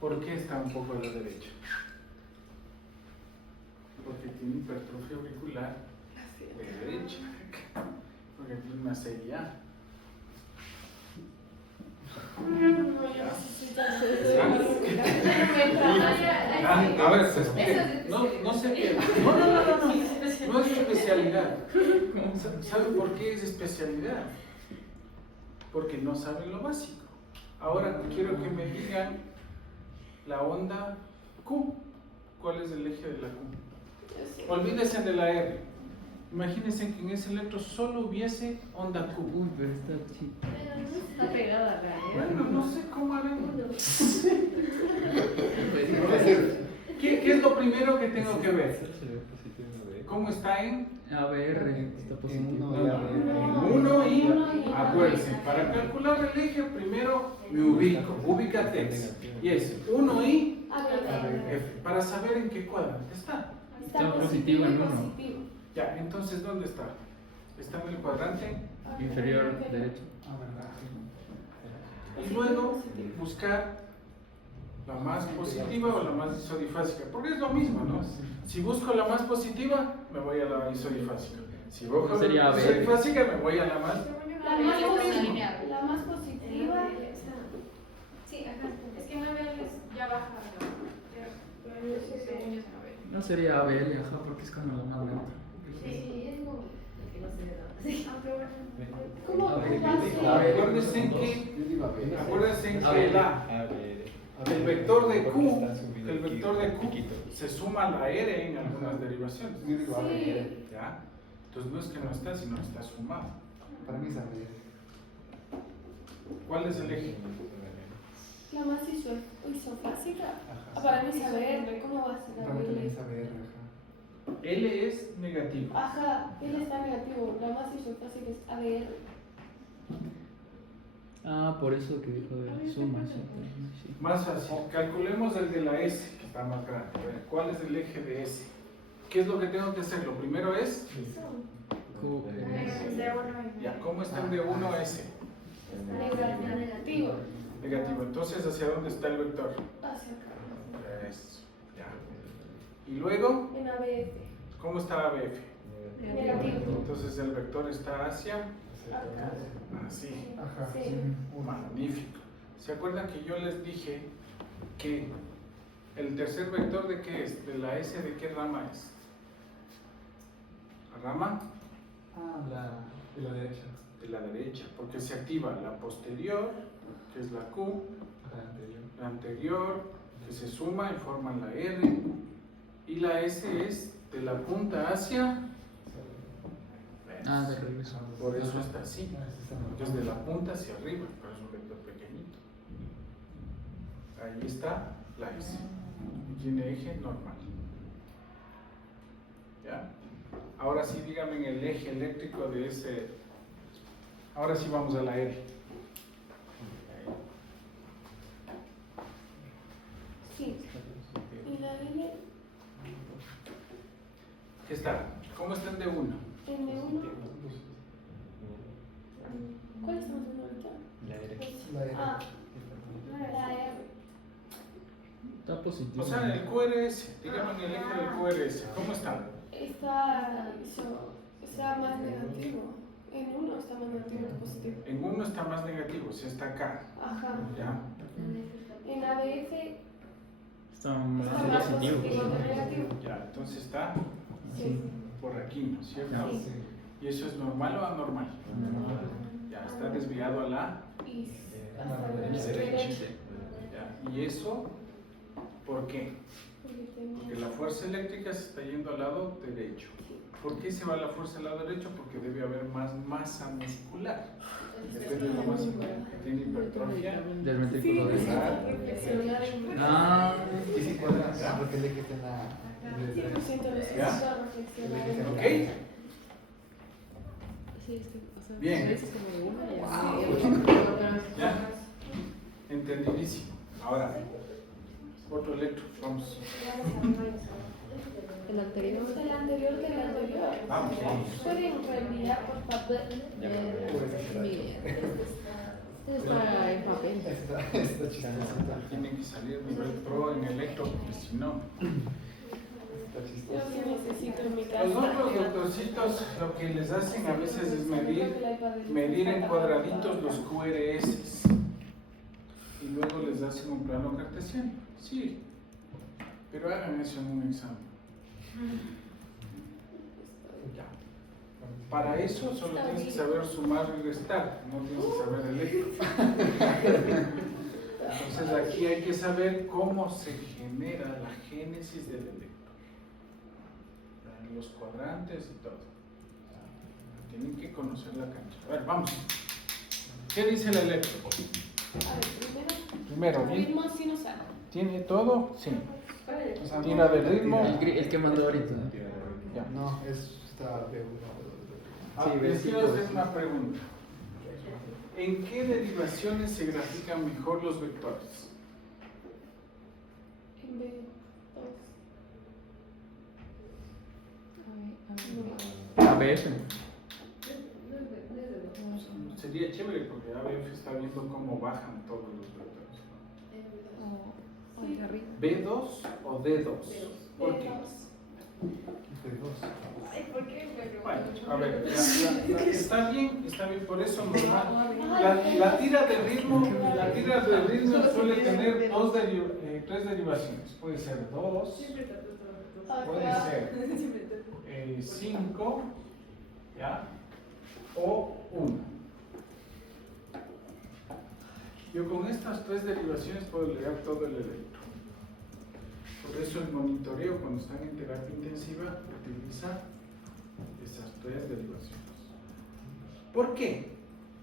¿Por qué está un poco a la derecha? Porque tiene hipertrofia auricular de derecha. Porque tiene una serie A. A ver, se explica. No se pierda. No es especialidad. ¿Sabe por qué es especialidad? Porque no saben lo básico. Ahora quiero que me digan la onda Q. ¿Cuál es el eje de la Q? Así. Olvídense de la R. Imagínense que en ese electro solo hubiese onda Q. Uy, pero está chido. Está pegada a la Bueno, no sé cómo harán. Profesor, ¿Qué es lo primero que tengo que ver? Se ve positivo en la B. ¿Cómo está en ABR está positivo. uno y ABR. 1 y acuérdense? Para calcular el eje primero me ubico, ubícate. Y es 1 y A ver, F. Para saber en qué cuadrante está. Está positivo en uno. positivo. Ya, entonces ¿dónde está? Está en el cuadrante. Inferior derecho. Ah, verdad. Y luego buscar la más positiva o la más isodifásica, porque es lo mismo, ¿no? Si busco la más positiva, me voy a la isodifásica. Si busco la Sería B. isodifásica, me voy a la más. La más positiva. La más positiva. Sí, acá. Es que 9 es ya baja. No sería ABL, ajá, porque es como la más lenta. Sí, es como que no sé de nada. Sí. ¿Cómo A ver, hace? Acuérdense en que, Yo digo a ver. acuérdense en A que ver. el vector de Porque Q, está subido el aquí, vector de Q poquito. se suma a la R en algunas derivaciones. Yo digo a ver. Sí. ¿Ya? Entonces no es que no está, sino está sumado. Para mí es a ver. ¿Cuál es el eje? La más isofásica. Ajá. Para mí es a ver. ¿Cómo va a ser Para a mí también ver? es a ver, ajá. L es negativo. Ajá, él está negativo. La más isofásica es a ver. Ah, por eso que dijo de suma, sí. Sí. Más fácil. Calculemos el de la S, que está más grande. A ver, ¿cuál es el eje de S? ¿Qué es lo que tengo que hacer? Lo primero es, Q, ya, ¿cómo está el de 1 a S? Negativo. Negativo. Entonces, ¿hacia dónde está el vector? Hacia acá. Eso, ya. Y luego, En ABF. ¿cómo está ABF? Negativo. Entonces, el vector está hacia Acá. así. Ajá. Sí. Magnífico. ¿Se acuerdan que yo les dije que el tercer vector de qué es? ¿De la S de qué rama es? ¿La rama? Ah, de la derecha. De la derecha, porque se activa la posterior, que es la Q, Ajá, anterior. la anterior, que se suma y forman la R, y la S es de la punta hacia, Ah, de regreso. por eso está así, Ah, ese está porque es de la punta hacia arriba, pero es un vector pequeñito. Ahí está la S, y tiene eje normal. ¿Ya? Ahora sí, dígame en el eje eléctrico de ese. Ahora sí vamos a la R. Sí. Y la L ¿Qué está? ¿Cómo está el de 1? en D1. ¿Cuál estamos viendo ahorita? La derecha. La R. Ah, la R. Está positivo. O sea, en el QRS, dígame en el eje del QRS, ¿cómo está? Está más negativo. En uno está más negativo que positivo. En 1 está más negativo, si está acá. Ajá. ¿Ya? En ABF Está está más más positivo. positivo que negativo. Ya, entonces está Sí. por aquí, ¿no es cierto? Sí. Sí. ¿Y eso es normal o anormal? Ya, está desviado a la Y Ah, hasta la derecha. derecha. ya. ¿Y eso por qué? Porque la fuerza eléctrica se está yendo al lado derecho. ¿Por qué se va la fuerza al lado derecho? Porque debe haber más masa muscular. Depende de la masa que tiene hipertrofia. Del Sí, ventrículo derecho. necesito reflexionar en Ah, Sí, sí, cuadra. Porque el eje está en la. 100% necesito ¿Ya? reflexionar en ¿Ok? Sí, es que, o sea, Bien. si dices como uno, ya. ¿Ya? Entendidísimo. Ahora, otro electro. Vamos. El anterior. El anterior del anterior. Vamos, vamos. ¿Pueden reenviar, por favor? Está en papel. Está chistosita. Tiene que salir nivel pro en electro, porque si no. Está Yo chistoso. sí necesito en mi casa. Los otros doctorcitos lo que les hacen a veces es medir en cuadraditos los QRS y luego les hacen un plano cartesiano. Sí, pero hagan eso en un examen. Ya. Para eso solo tienes que saber sumar y restar, no tienes que saber electro. Entonces aquí hay que saber cómo se genera la génesis del electro. Los cuadrantes y todo. Tienen que conocer la cancha. A ver, vamos. ¿Qué dice el electro? A ver, Primero, ¿bien? ritmo sinusal. ¿Tiene todo? Sí. Tira de ritmo. El que mandó ahorita. Ya. No, está B1. Ah, Sí, les quiero B5. hacer una pregunta. ¿En qué derivaciones se grafican mejor los vectores? En B2. ABF. Sería chévere porque ABF está viendo cómo bajan todos los vectores. O de arriba. ¿B2 o D2? ¿Por qué? Ay, ¿por qué? Bueno, a ver, está bien, por eso normal. La tira de ritmo suele tener tres derivaciones. Puede ser 2, puede ser 5, ¿ya? O 1. Yo con estas tres derivaciones puedo leer todo el electro. Por eso el monitoreo, cuando están en terapia intensiva, utiliza esas tres derivaciones. ¿Por qué?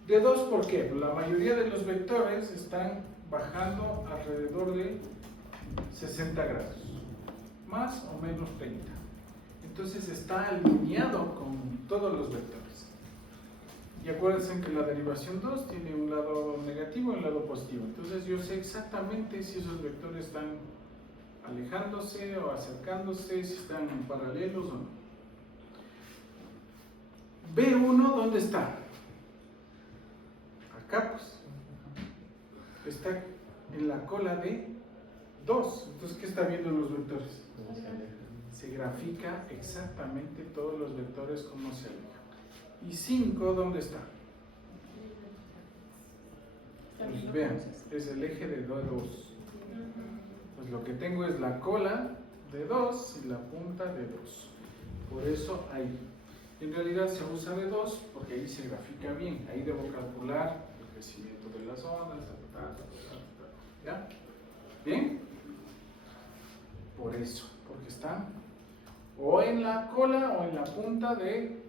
De 2, ¿por qué? Pues la mayoría de los vectores están bajando alrededor de 60 grados, más o menos 30. Entonces está alineado con todos los vectores. Y acuérdense que la derivación 2 tiene un lado negativo y un lado positivo. Entonces yo sé exactamente si esos vectores están alejándose o acercándose, si están en paralelos o no. B1, ¿dónde está? Acá pues. Está en la cola de 2. Entonces, ¿qué está viendo los vectores? Se grafica exactamente todos los vectores cómo se alejan. ¿Y 5 dónde está? Pues vean, es el eje de 2. Pues lo que tengo es la cola de 2 y la punta de 2. Por eso ahí. En realidad se usa de 2 porque ahí se grafica bien. Ahí debo calcular el crecimiento de las ondas. ¿Ya? ¿Bien? Por eso, porque están o en la cola o en la punta de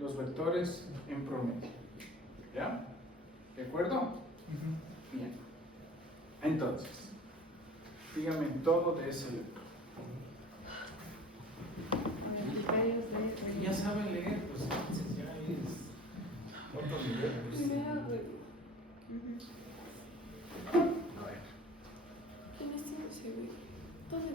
los vectores en promedio. ¿Ya? ¿De acuerdo? Bien. Entonces, dígame todo de ese electro. Ya saben leer, pues entonces ya es otro nivel. Pues. Primera web. A ver. ¿Quién es seguro? ¿Dónde?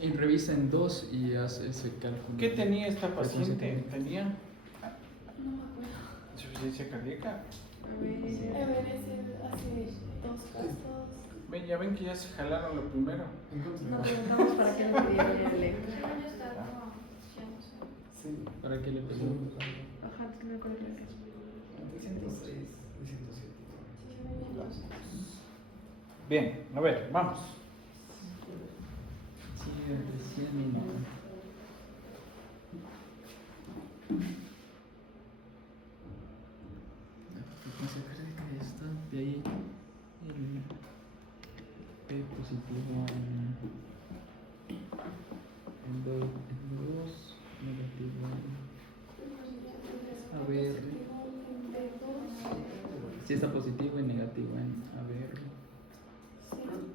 Y revisa en 2 y hace ese cálculo. ¿Qué tenía esta paciente? ¿Tenía No me acuerdo. insuficiencia cardíaca? A ver, ese hace 2 casos. Ven, ya ven que ya se jalaron lo primero. No preguntamos para qué le pedían el electro. Sí. ¿Para qué le pedimos? Ajá, no me acuerdo qué es. 306 y 107. Bien, a ver, vamos. Sí, entre 100 y 90. La frecuencia cardíaca ya está. De ahí el P positivo en 2, negativo A ver. Si está positivo y negativo en A ver.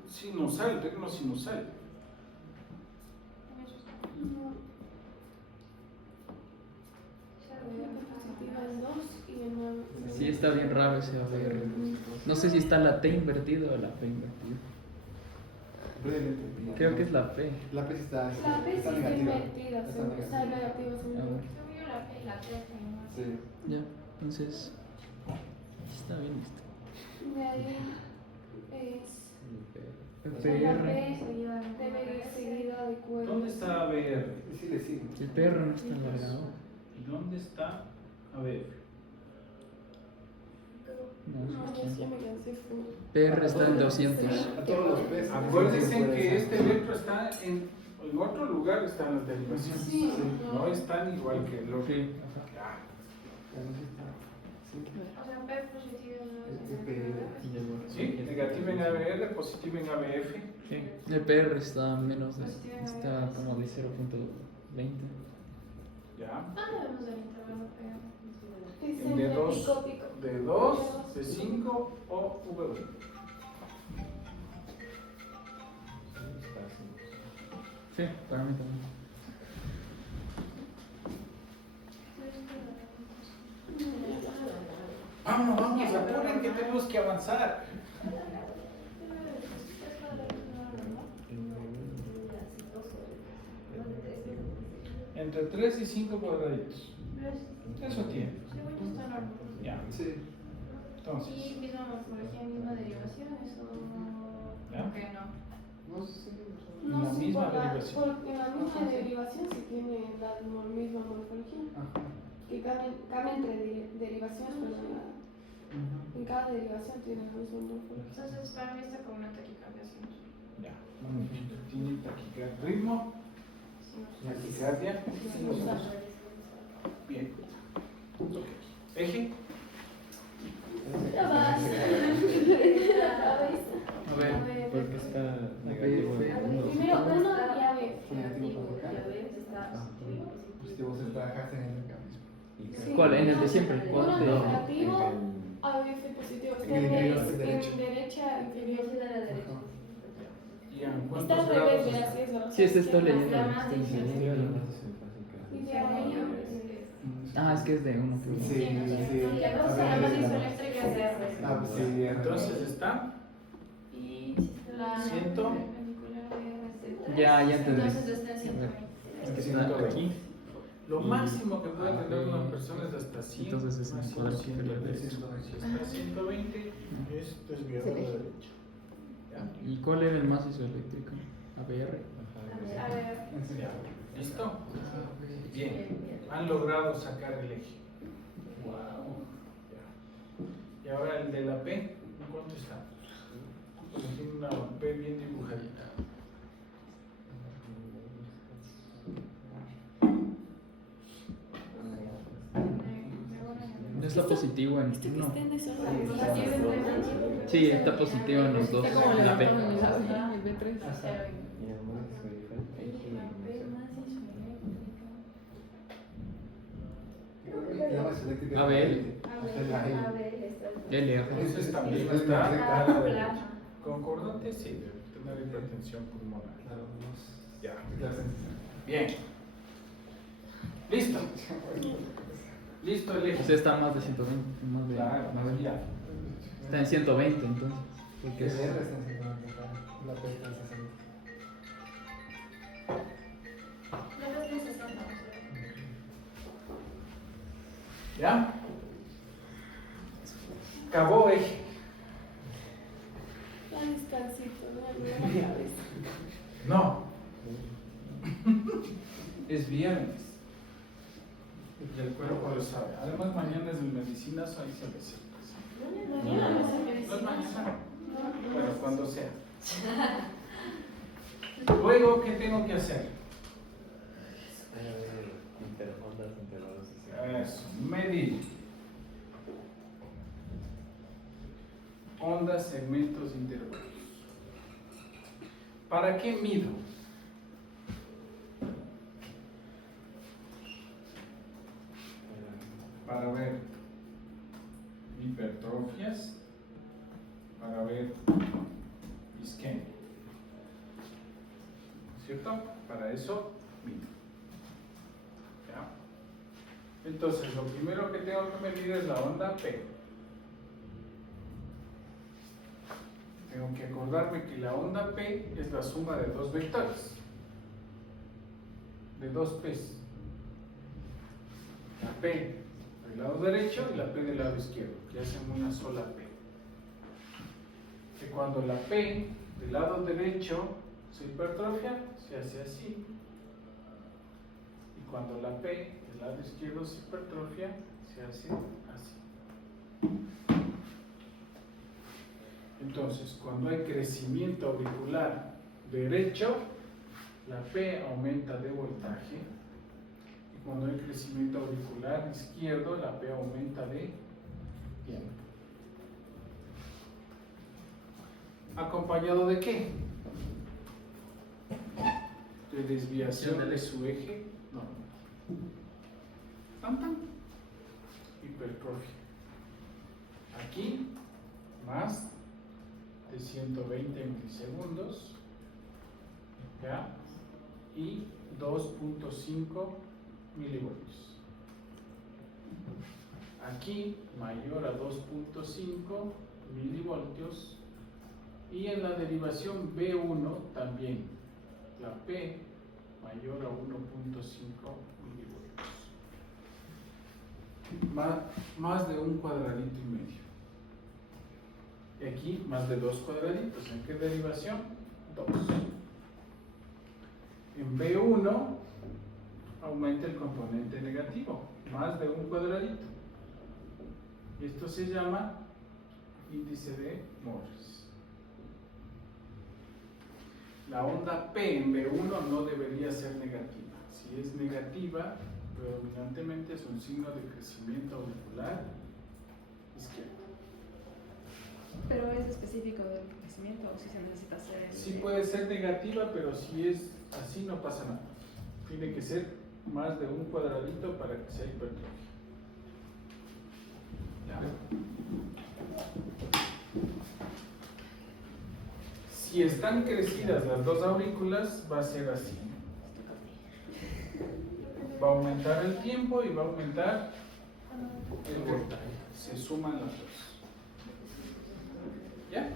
Sinusal, ritmo sinusal. Sí, está bien raro ese A ver. No sé si está la T invertida o la P invertida. Brevemente. Creo que es la P. La P sí está, La P sí está negativa. invertida, Está está negativa. negativa, según yo. Sí. Ya, entonces. Está bien esto. De ahí es. La PR. P debe ir seguida de cuerda. ¿Dónde está ABR? Sí, le sigue. El PR no está alargado. ¿Y dónde está ABR? No, No, eso ya está. me cansé full. PR está en 200. A todos los P's. Acuérdense que este electro está en otro lugar, están las derivaciones. Sí. No están igual que el otro. Sí. Ya. O sea, P positivo no ¿Sí? Negativo en ABR, positivo en ABF. Sí. El PR está menos de, está como de 0.20. Ya. debemos del intervalo P. Es De entre 2, pico, pico. de 2, de 5 o V1. Sí, para mí también. Vamos, apuren que tenemos que avanzar. Entre 3 y 5 cuadraditos. Eso tiene. Ya. Sí. Entonces, Y misma morfología, misma derivación, eso ¿ya? que no. No sé. No, La sí, misma por derivación. en la misma derivación se tiene la misma morfología. Ajá. Que cambia entre derivaciones, pero en cada derivación tiene la misma morfología. Entonces, para mí está como una taquicardia así. Ya. Tiene taquicardia. Ritmo, taquicardia. Bien. Eje. Ya vas. A ver, ¿Por qué está negativo en uno? Primero uno y a ver. Negativo por acá. está Positivo se trabaja en el mecanismo. Sí. ¿cuál? ¿En el de siempre? ¿Cuál? Uno De- negativo, ABF positivo. En el inferior, En derecho. derecha inferior. ¿Y a Está cuántos al grados revés, está? verás, es verdad. Sí, ese estoy leyendo. La más Estoy difícil. leyendo. Y de ahí, Ah, es que es de uno. Sí, sí. La A cosa ver, más es la- isoeléctrica es R. Ah, pues sí, Entonces está. Y la Ciento. perpendicular de R. Ya entendí. Entonces está en 120. Es que Ciento está aquí. Lo máximo que puede tener una persona es hasta 100. Entonces es máximo cuadro 120. superior Si está 120, es desviado a la derecha. ¿Ya? ¿Y cuál era el más isoeléctrico? ABR. A ver. Ya. ¿Listo? Bien. Han logrado sacar el eje. Wow. Ya. Y ahora el de la P, ¿en cuánto está? Tiene una P bien dibujadita. No está positivo en Este que uno. está en desorden. Sí, está positivo en los dos. Está como En la el P. el B3. Y además soy La más eléctrica. ABL. LR. Entonces también está a la derecha. Concordante, sí, debe tener hipertensión pulmonar. Claro, no. Ya. Claro. Bien. Listo. Listo el eje. Usted está más de 120. Más de, Claro, a ver. ya. Está en 120 entonces. El Porque R es, está en 50, la P está en 60. La vez de 60. ¿Ya? Acabó eje. Ya descansito, ¿no? La cabeza. No. Es viernes. Y el cuerpo lo sabe. Además, mañana es el medicinazo, ahí se les Mañana no se me No es dice. mañana. Bueno, cuando sea. Luego, ¿qué tengo que hacer? Ondas, intervalos. Eso, medir. Ondas, segmentos, intervalos. ¿Para qué mido? Para ver hipertrofias, para ver isquemia. ¿Cierto? Para eso mido. ¿Ya? Entonces, lo primero que tengo que medir es la onda P. Tengo que acordarme que la onda P es la suma de dos vectores, de dos P's. La P del lado derecho y la P del lado izquierdo, que hacen una sola P. Que cuando la P del lado derecho se hipertrofia, se hace así. Y cuando la P del lado izquierdo se hipertrofia, se hace así. Entonces, cuando hay crecimiento auricular derecho, la P aumenta de voltaje. Y cuando hay crecimiento auricular izquierdo, la P aumenta de Bien. ¿Acompañado de qué? De desviación de su eje normal. Tan. Hipertrofia. Aquí, más de 120 milisegundos. ¿Ya? Y 2.5 milivoltios. Aquí mayor a 2.5 milivoltios. Y en la derivación B1 también, la P mayor a 1.5 milivoltios. Más de un cuadradito y medio. Y aquí más de 2 cuadraditos. ¿En qué derivación? 2. En B1 aumenta el componente negativo, más de un cuadradito. Y esto se llama índice de Morris. La onda P en B1 no debería ser negativa. Si es negativa, predominantemente es un signo de crecimiento auricular izquierdo. Pero es específico del crecimiento o si se necesita hacer. Sí puede ser negativa, pero si es así no pasa nada. Tiene que ser más de un cuadradito para que sea hipertrofia. ¿Ya? Si están crecidas las dos aurículas, va a ser así. Va a aumentar el tiempo y va a aumentar el voltaje. Se suman las dos. ¿Ya?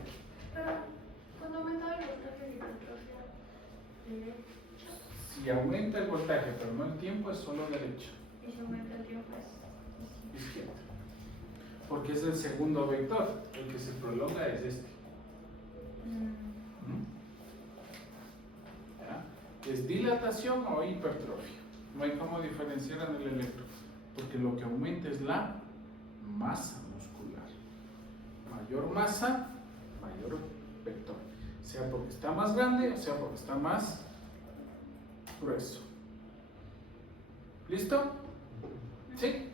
Cuando aumenta el voltaje de hipertrofia, Si aumenta el voltaje pero no el tiempo, es solo derecha. y si aumenta el tiempo es Izquierda. Porque es el segundo vector. El que se prolonga es este. ¿Ya? ¿Es dilatación o hipertrofia? No hay cómo diferenciar en el electro, porque lo que aumenta es la masa muscular. Mayor masa, mayor vector. Sea porque está más grande o sea porque está más grueso. ¿Listo? ¿Sí?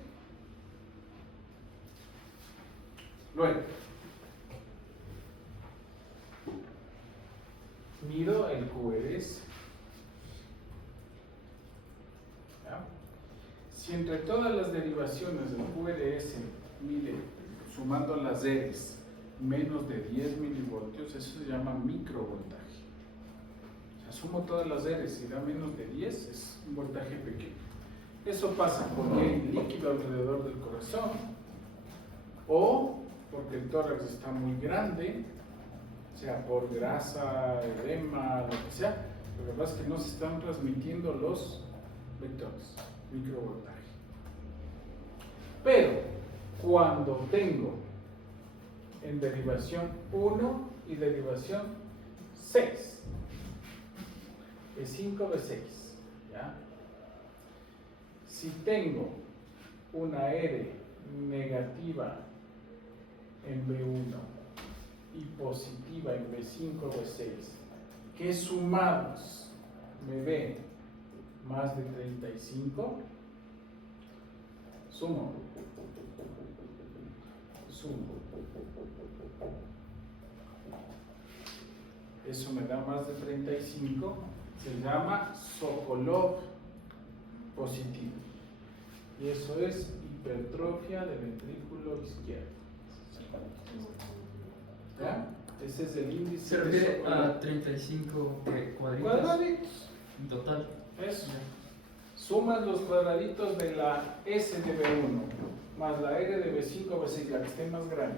Luego, mido el QRS. ¿Ya? Si entre todas las derivaciones del QRS mide, sumando las Rs, menos de 10 milivoltios, eso se llama microvoltaje. O sea, sumo todas las Rs y da menos de 10, es un voltaje pequeño. Eso pasa porque hay líquido alrededor del corazón o porque el tórax está muy grande, sea por grasa, edema, lo que sea. Lo que pasa es que no se están transmitiendo los vectores, microvoltaje. Pero cuando tengo en derivación 1 y derivación 6, E5, B6, ¿ya? Si tengo una R negativa en B1 y positiva en B5, B6, que sumados me dé más de 35, sumo. Eso me da más de 35, se llama Sokolov positivo. Y eso es hipertrofia del ventrículo izquierdo. ¿Ya? Ese es el índice. Se refiere a 35 cuadritos. Cuadraditos. En total. Eso. Sumas los cuadraditos de la S de B1 más la R de B5, B6, la que esté más grande.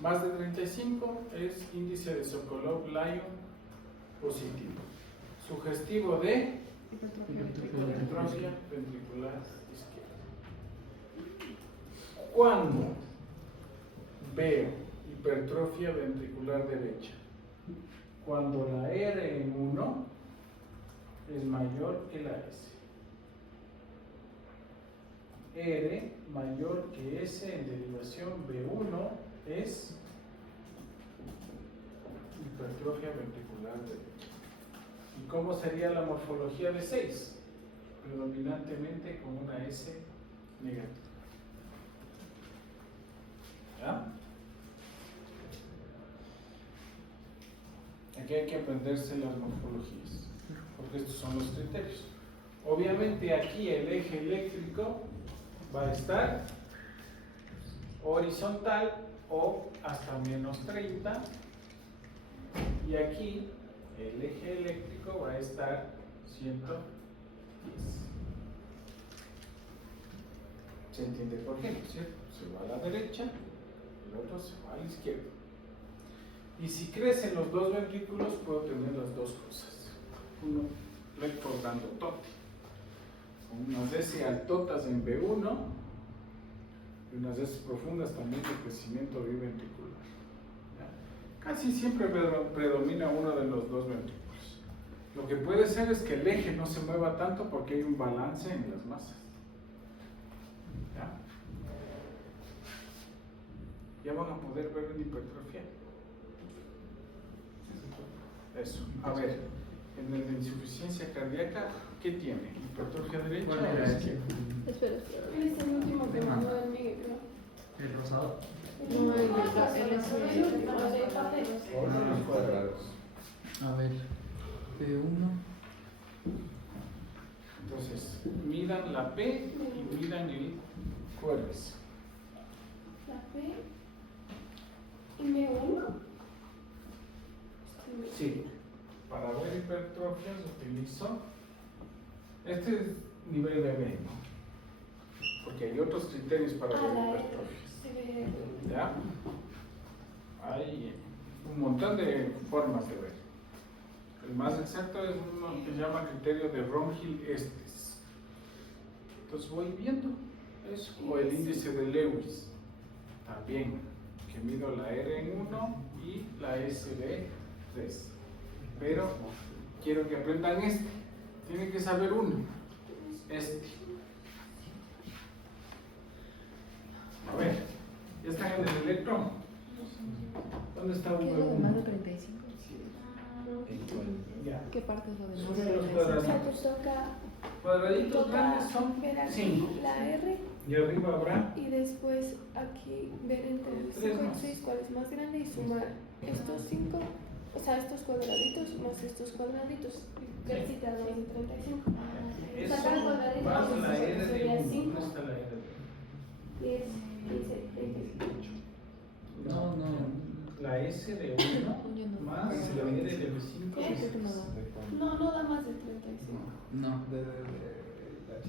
Más de 35 es índice de Sokolov-Lyon positivo. Sugestivo de hipertrofia ventricular izquierda. Cuando veo hipertrofia ventricular derecha, cuando la R en 1 es mayor que la S. R mayor que S en derivación B1 es hipertrofia ventricular derecha. ¿Y cómo sería la morfología de 6? Predominantemente con una S negativa. ¿Ya? Aquí hay que aprenderse las morfologías, porque estos son los criterios. Obviamente aquí el eje eléctrico va a estar horizontal o hasta menos 30, y aquí el eje eléctrico va a estar 110. ¿Se entiende por qué? ¿No es cierto? Se va a la derecha, el otro se va a la izquierda. Y si crecen los dos ventrículos, puedo tener las dos cosas. Uno recto grandotote, con unas S altotas en B1 y unas S profundas también de crecimiento biventricular. ¿Ya? Casi siempre predomina uno de los dos ventrículos. Lo que puede ser es que el eje no se mueva tanto porque hay un balance en las masas. ¿Ya? Ya van a poder ver una hipertrofia. Eso. A ver, en el de insuficiencia cardíaca, ¿qué tiene? ¿Hipertrofia derecha ¿Cuál o era ese? izquierda? Espera. Es el último que mandó el Miguel, creo. El rosado. No, el último. Órdenes cuadrados. A ver. P1. Entonces, midan la P y midan el QRS. La P y M1. Sí, para ver hipertrofias utilizo este es nivel de B, ¿no? Porque hay otros criterios para ver La R hipertrofias. se ve. ¿Ya? Hay un montón de formas de ver. El más exacto es uno que se llama criterio de Ronhill-Estes. Entonces voy viendo eso. O el índice de Lewis, también, que mido la R en 1 y la SB 3. Pero quiero que aprendan este. Tienen que saber uno. Este. A ver, ya están en el electrón. ¿Dónde está ¿Qué es lo de más de V1? 35? Ya. ¿Qué parte es lo de más Son de los 35? O sea, cuadraditos. te toca Cuadraditos grandes son ver aquí 5. la R Y arriba habrá y después aquí ver entre el 5 y el 6 cuál es más grande y sumar estos 5, o sea, estos cuadraditos más estos cuadraditos. Ver si te da más de 35. eso Sacar el cuadradito, más pues, la R de sería 1. 5. ¿Dónde está la R de 10, 15, 20. 1? No. La S de 1 más la R de 5. No, no da más de 35. No.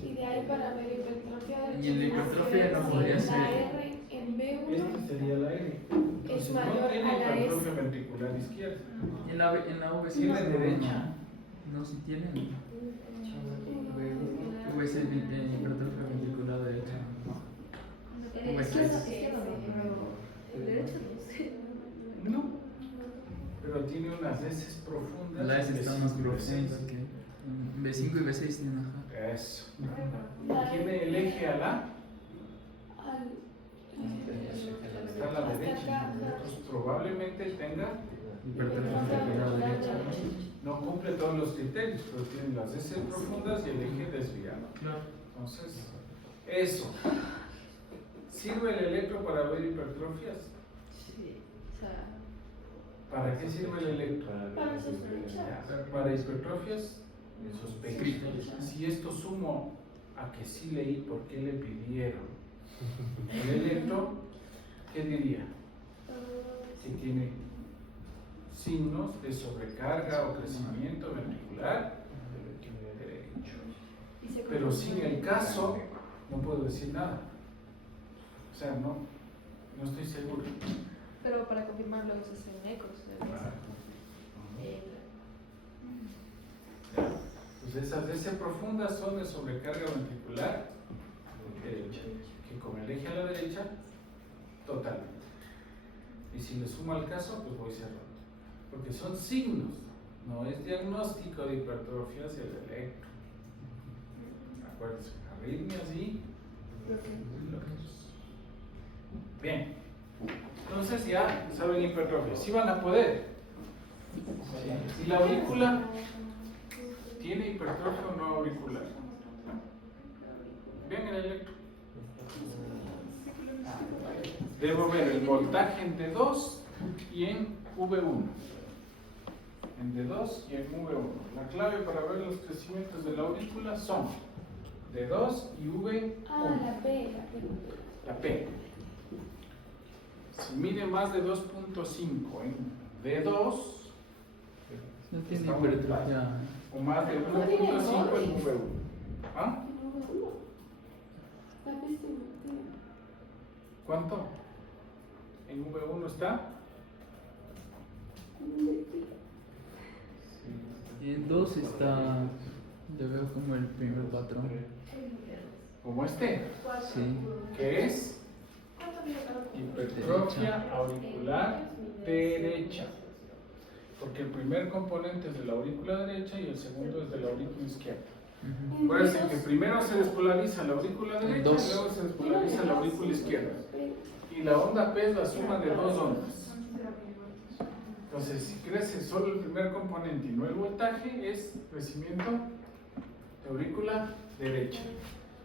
Y de ahí para ver hipertrofia Y en la hipertrofia no podría ser. la R en B1 Esta sería la R. Entonces no mayor tiene a la hipertrofia S. ventricular izquierda. En la V sí. Tiene derecha. No, si tiene. V es hipertrofia ventricular derecha. El derecho no sé. No. Pero tiene unas S profundas. La S está más B5 y profunda B6. que. B5 y B6 tienen, ajá. Eso. Tiene el eje a la Al, está a la derecha. Pues probablemente tenga, Hipertrofia ventricular derecha. no cumple todos los criterios, pero tiene las S profundas y el eje desviado. Entonces, eso. ¿Sirve el electro para ver hipertrofias? Sí, o sea, ¿Para qué sirve el electro? para sospechar. Para hipertrofias, sospecho. Si esto sumo a que sí leí por qué le pidieron el electro, ¿qué diría? Que tiene signos de sobrecarga o crecimiento ventricular derecho. y se Pero sin el caso, no puedo decir nada. O sea, no estoy seguro. Pero para confirmar luego se hacen ecos. Pues esas S profundas son de sobrecarga ventricular derecha, que con el eje a la derecha, totalmente. Y si le sumo al caso, pues voy cerrando. Porque son signos, no es diagnóstico de hipertrofias del electro. Acuérdense, arritmias y bloqueos. Bien, entonces ya saben hipertrofias. ¿Sí van a poder? ¿Y la aurícula? ¿Tiene hipertrofia o no auricular? Vean el electro. debo ver el voltaje en D2 y en V1. En D2 y en V1. La clave para ver los crecimientos de la aurícula son D2 y V1. Ah, la P. La P. Si mide más de 2.5 en D2, No tiene está hipertrofia. o más de 1.5 en V1. ¿Ah? La P está invertida. ¿Cuánto? En V1 está. Y en 2 está. Yo veo como el primer patrón. Como este, Sí. que es hipertrofia auricular derecha. Porque el primer componente es de la aurícula derecha y el segundo es de la aurícula izquierda. Ujú. Acuérdense que primero se despolariza la aurícula derecha y Dos. luego se despolariza la aurícula izquierda. Y la onda P es la suma de dos ondas. Entonces, si crece solo el primer componente y no el voltaje, es crecimiento de aurícula derecha.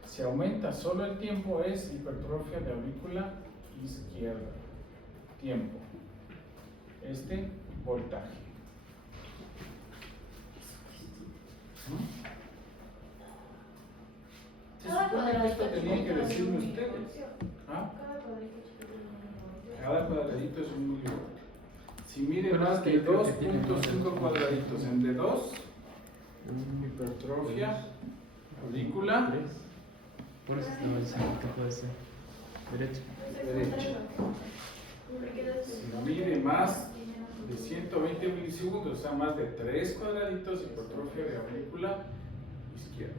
Si aumenta solo el tiempo, es hipertrofia de aurícula izquierda. Tiempo. Voltaje. Se supone que esto tenían que decirme ustedes. ¿Ah? Cada cuadradito es un milivoltio. Si mide Pero más es que de yo creo que tiene 2.5 cuadraditos en D2, hipertrofia aurícula Por eso estaba diciendo que puede ser derecha. derecha. Si mide más de 120 milisegundos, o sea, más de 3 cuadraditos, hipertrofia de aurícula izquierda.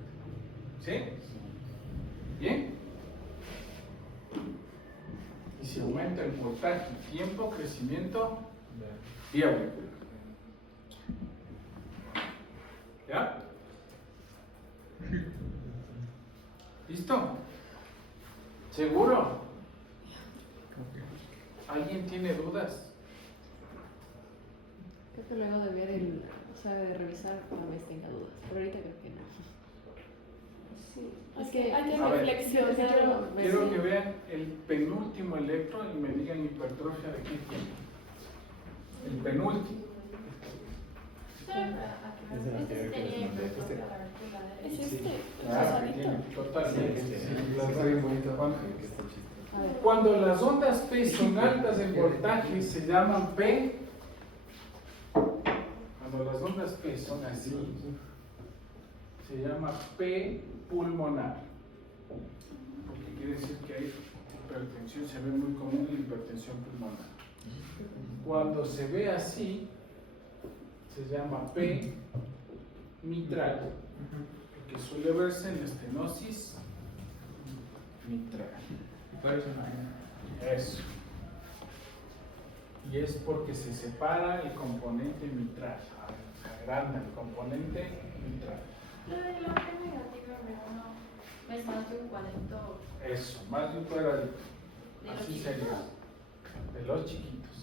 ¿Sí? ¿Bien? Y si aumenta el voltaje, tiempo, crecimiento y aurícula. ¿Ya? ¿Listo? ¿Seguro? ¿Alguien tiene dudas? Creo que luego de ver el, o sea, de revisar tal vez tenga dudas, pero ahorita creo que no. Sí. Es que hay que A ver, reflexionar. Quiero que vean el penúltimo electro y me digan hipertrofia de qué tiempo. El penúltimo. Es de la anterior que les mandé. Es este. Claro, que tiene Sí, totalmente. está bien bonito. Cuando- Que está chistoso. A ver. Cuando las ondas P son altas en voltaje se llaman P. Cuando las ondas P son así, se llama P pulmonar. Porque quiere decir que hay hipertensión, se ve muy común la hipertensión pulmonar. Cuando se ve así, se llama P mitral. Porque suele verse en la estenosis mitral. Por eso no hay. Eso. Y es porque se separa el componente mitral. Se agranda el componente mitral. Lo de la P negativa me es más de un cuadrito Eso, más de un cuadradito. de los Así chiquitos. sería. De los chiquitos.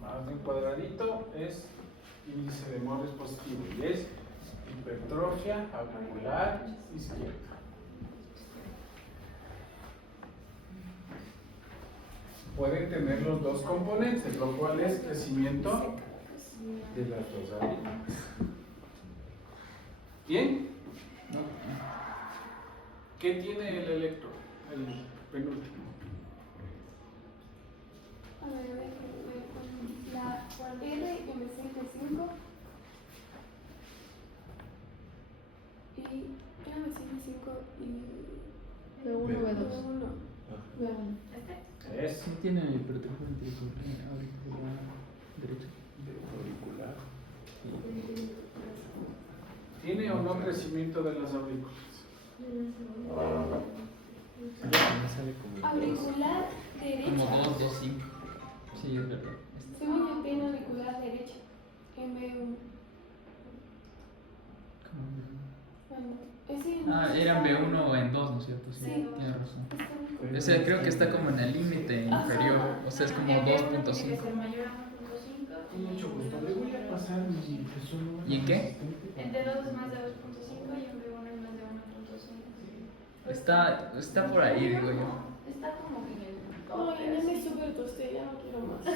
Más de un cuadradito es índice de Morris positivo y es hipertrofia auricular izquierda. Pueden tener los dos componentes, lo cual es crecimiento de las dos auriculares. ¿Bien? ¿Qué tiene el electro? El penúltimo. A ver, déjenme ver con la RMC5 y RMC5 y B1, B2. B1. B1. Es Sí tiene hipertrofia auricular derecha. Auricular. ¿Tiene o no crecimiento de las aurículas? Me sale como Auricular Como derecha. 2, 2, 5. Sí, es verdad. Según yo tiene auricular derecha. En B1. Ah, eran B1 o en 2, ¿no es cierto? Sí, Sí. tiene razón. Está Ese creo que está como en el límite inferior, o sea, es como El B1 tiene que 2.5. ser mayor a 1.5. Con mucho gusto. Le voy a pasar mi resumen. ¿Y en qué? En D2 es más de 2.5 y en B1 es más de 1.5. Está por ahí, digo yo. Está como que en el No, ya me súper tosté, ya no quiero más. Ya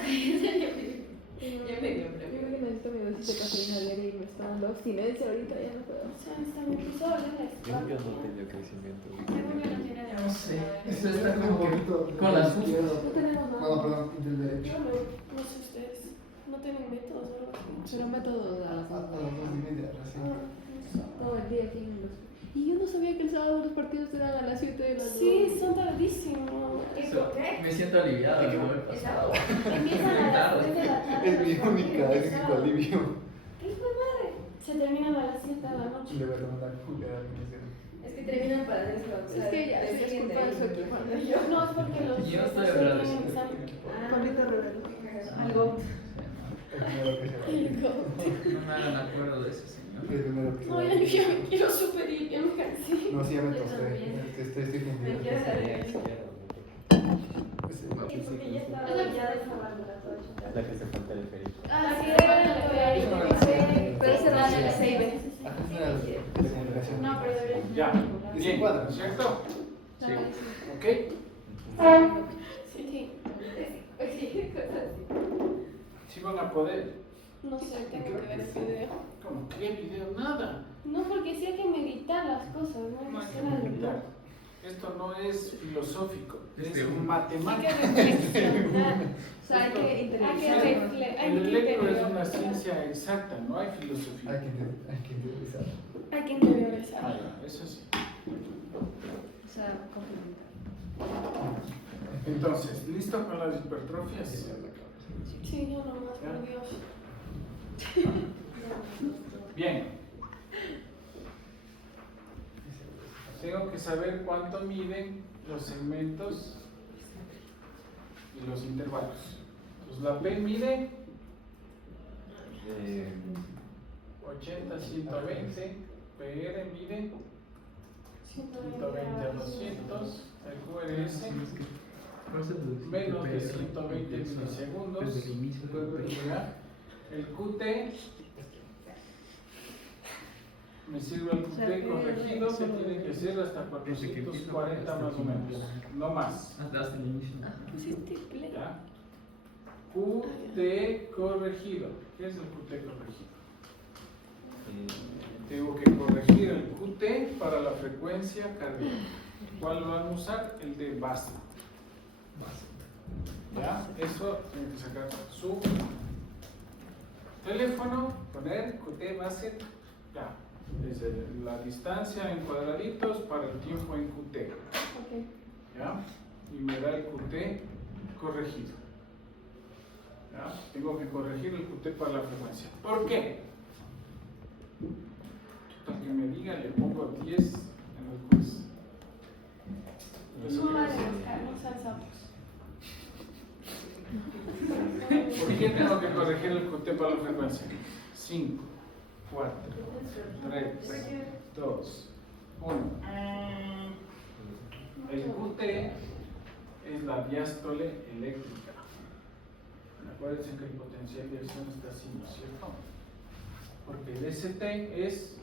me dio Yo creo que necesito mi dosis de cafeína diaria y me está dando abstinencia ahorita, ya no puedo. O sea, hasta me empezó a doler la Yo espalda. no tengo crecimiento. Según yo no tiene No sé. Eso Es está un como que poquito con las izquierdo. No tenemos Bueno, nada. perdón, del derecho. Yo no sé ustedes. No tienen métodos o algo así. Pero métodos A las 2:30 recién. Ah, no sé. todo el día aquí en los... Y yo no sabía que el sábado los partidos eran a las 7 de la noche. Sí, son tardísimos. Me siento aliviado de no haber pasado. Empiezan a las 3 de la tarde. Es mi los única, partidos, es mi sábado. alivio. ¿Qué hijo de madre? Se terminan a las 7 de la noche. Le voy a tomar una culera a mi Es que terminan para dentro. Es que ya es culpa de su equipo. No, es porque los Yo estoy profesores agradecido. tienen examen. Pablito Rivero. Algo. El primero que se va. No me hagan acuerdo de ese señor. El primero que se No, va. ya me quiero super ir, ya me cansé. No, sí, ya me Yo tosté. también. Estoy fundido. Me quiero Sería saber. izquierda, Sí, porque ya estaba ya desarmándola toda chutada. la que se fue al teleférico. Ah, sí, pero se dan el save. Ajá, es una de comunicación. No, pero debería Ya, Y bien, se cuadra. ¿cierto? Sí. ¿Ok? Sí, Sí van a poder. no sé, tengo que ver ese video. ¿Cómo? ¿Qué video? Nada. No, porque sí hay que meditar las cosas, no No hay hay que que hacer meditar. algo. Esto no es filosófico, Es es de un- Hay que matemático. reflexionar. O sea, hay que Hay que interiorizar. reflexionar. El electro es una ciencia exacta, no hay filosofía. Hay que interiorizar. Hay que interiorizar. Ah, ya, eso sí. O sea, complementar. Entonces, ¿listo con las hipertrofias? Sí, yo nomás, por Dios. Bien. Tengo que saber cuánto miden los segmentos y los intervalos. Entonces, la P mide 80 a 120, PR mide 120 a 200, el QRS menos de 120 milisegundos, ¿ya? El QT me sirve el QT corregido que tiene que ser hasta 440 más o menos, no más. Hasta el inicio. Pusiste play. ¿Ya? QT corregido. ¿Qué es el QT corregido? Tengo que corregir el QT para la frecuencia cardíaca. ¿Cuál lo van a usar? El de base. ¿Ya? Eso tienen que sacar su teléfono, poner QT base, ya. Desde la distancia en cuadraditos para el tiempo en QT. Ok. ¿Ya? Y me da el QT corregido. ¿Ya? Tengo que corregir el QT para la frecuencia. ¿Por qué? Para que me diga, le pongo 10 en el quiz. Eso No quiere vale, decir. Oscar, no sean sapos. ¿Por qué tengo que corregir el QT para la frecuencia? 5, 4, 3, 2, 1. El QT es la diástole eléctrica. Acuérdense que el potencial de acción está así, ¿no es cierto? Porque el ST es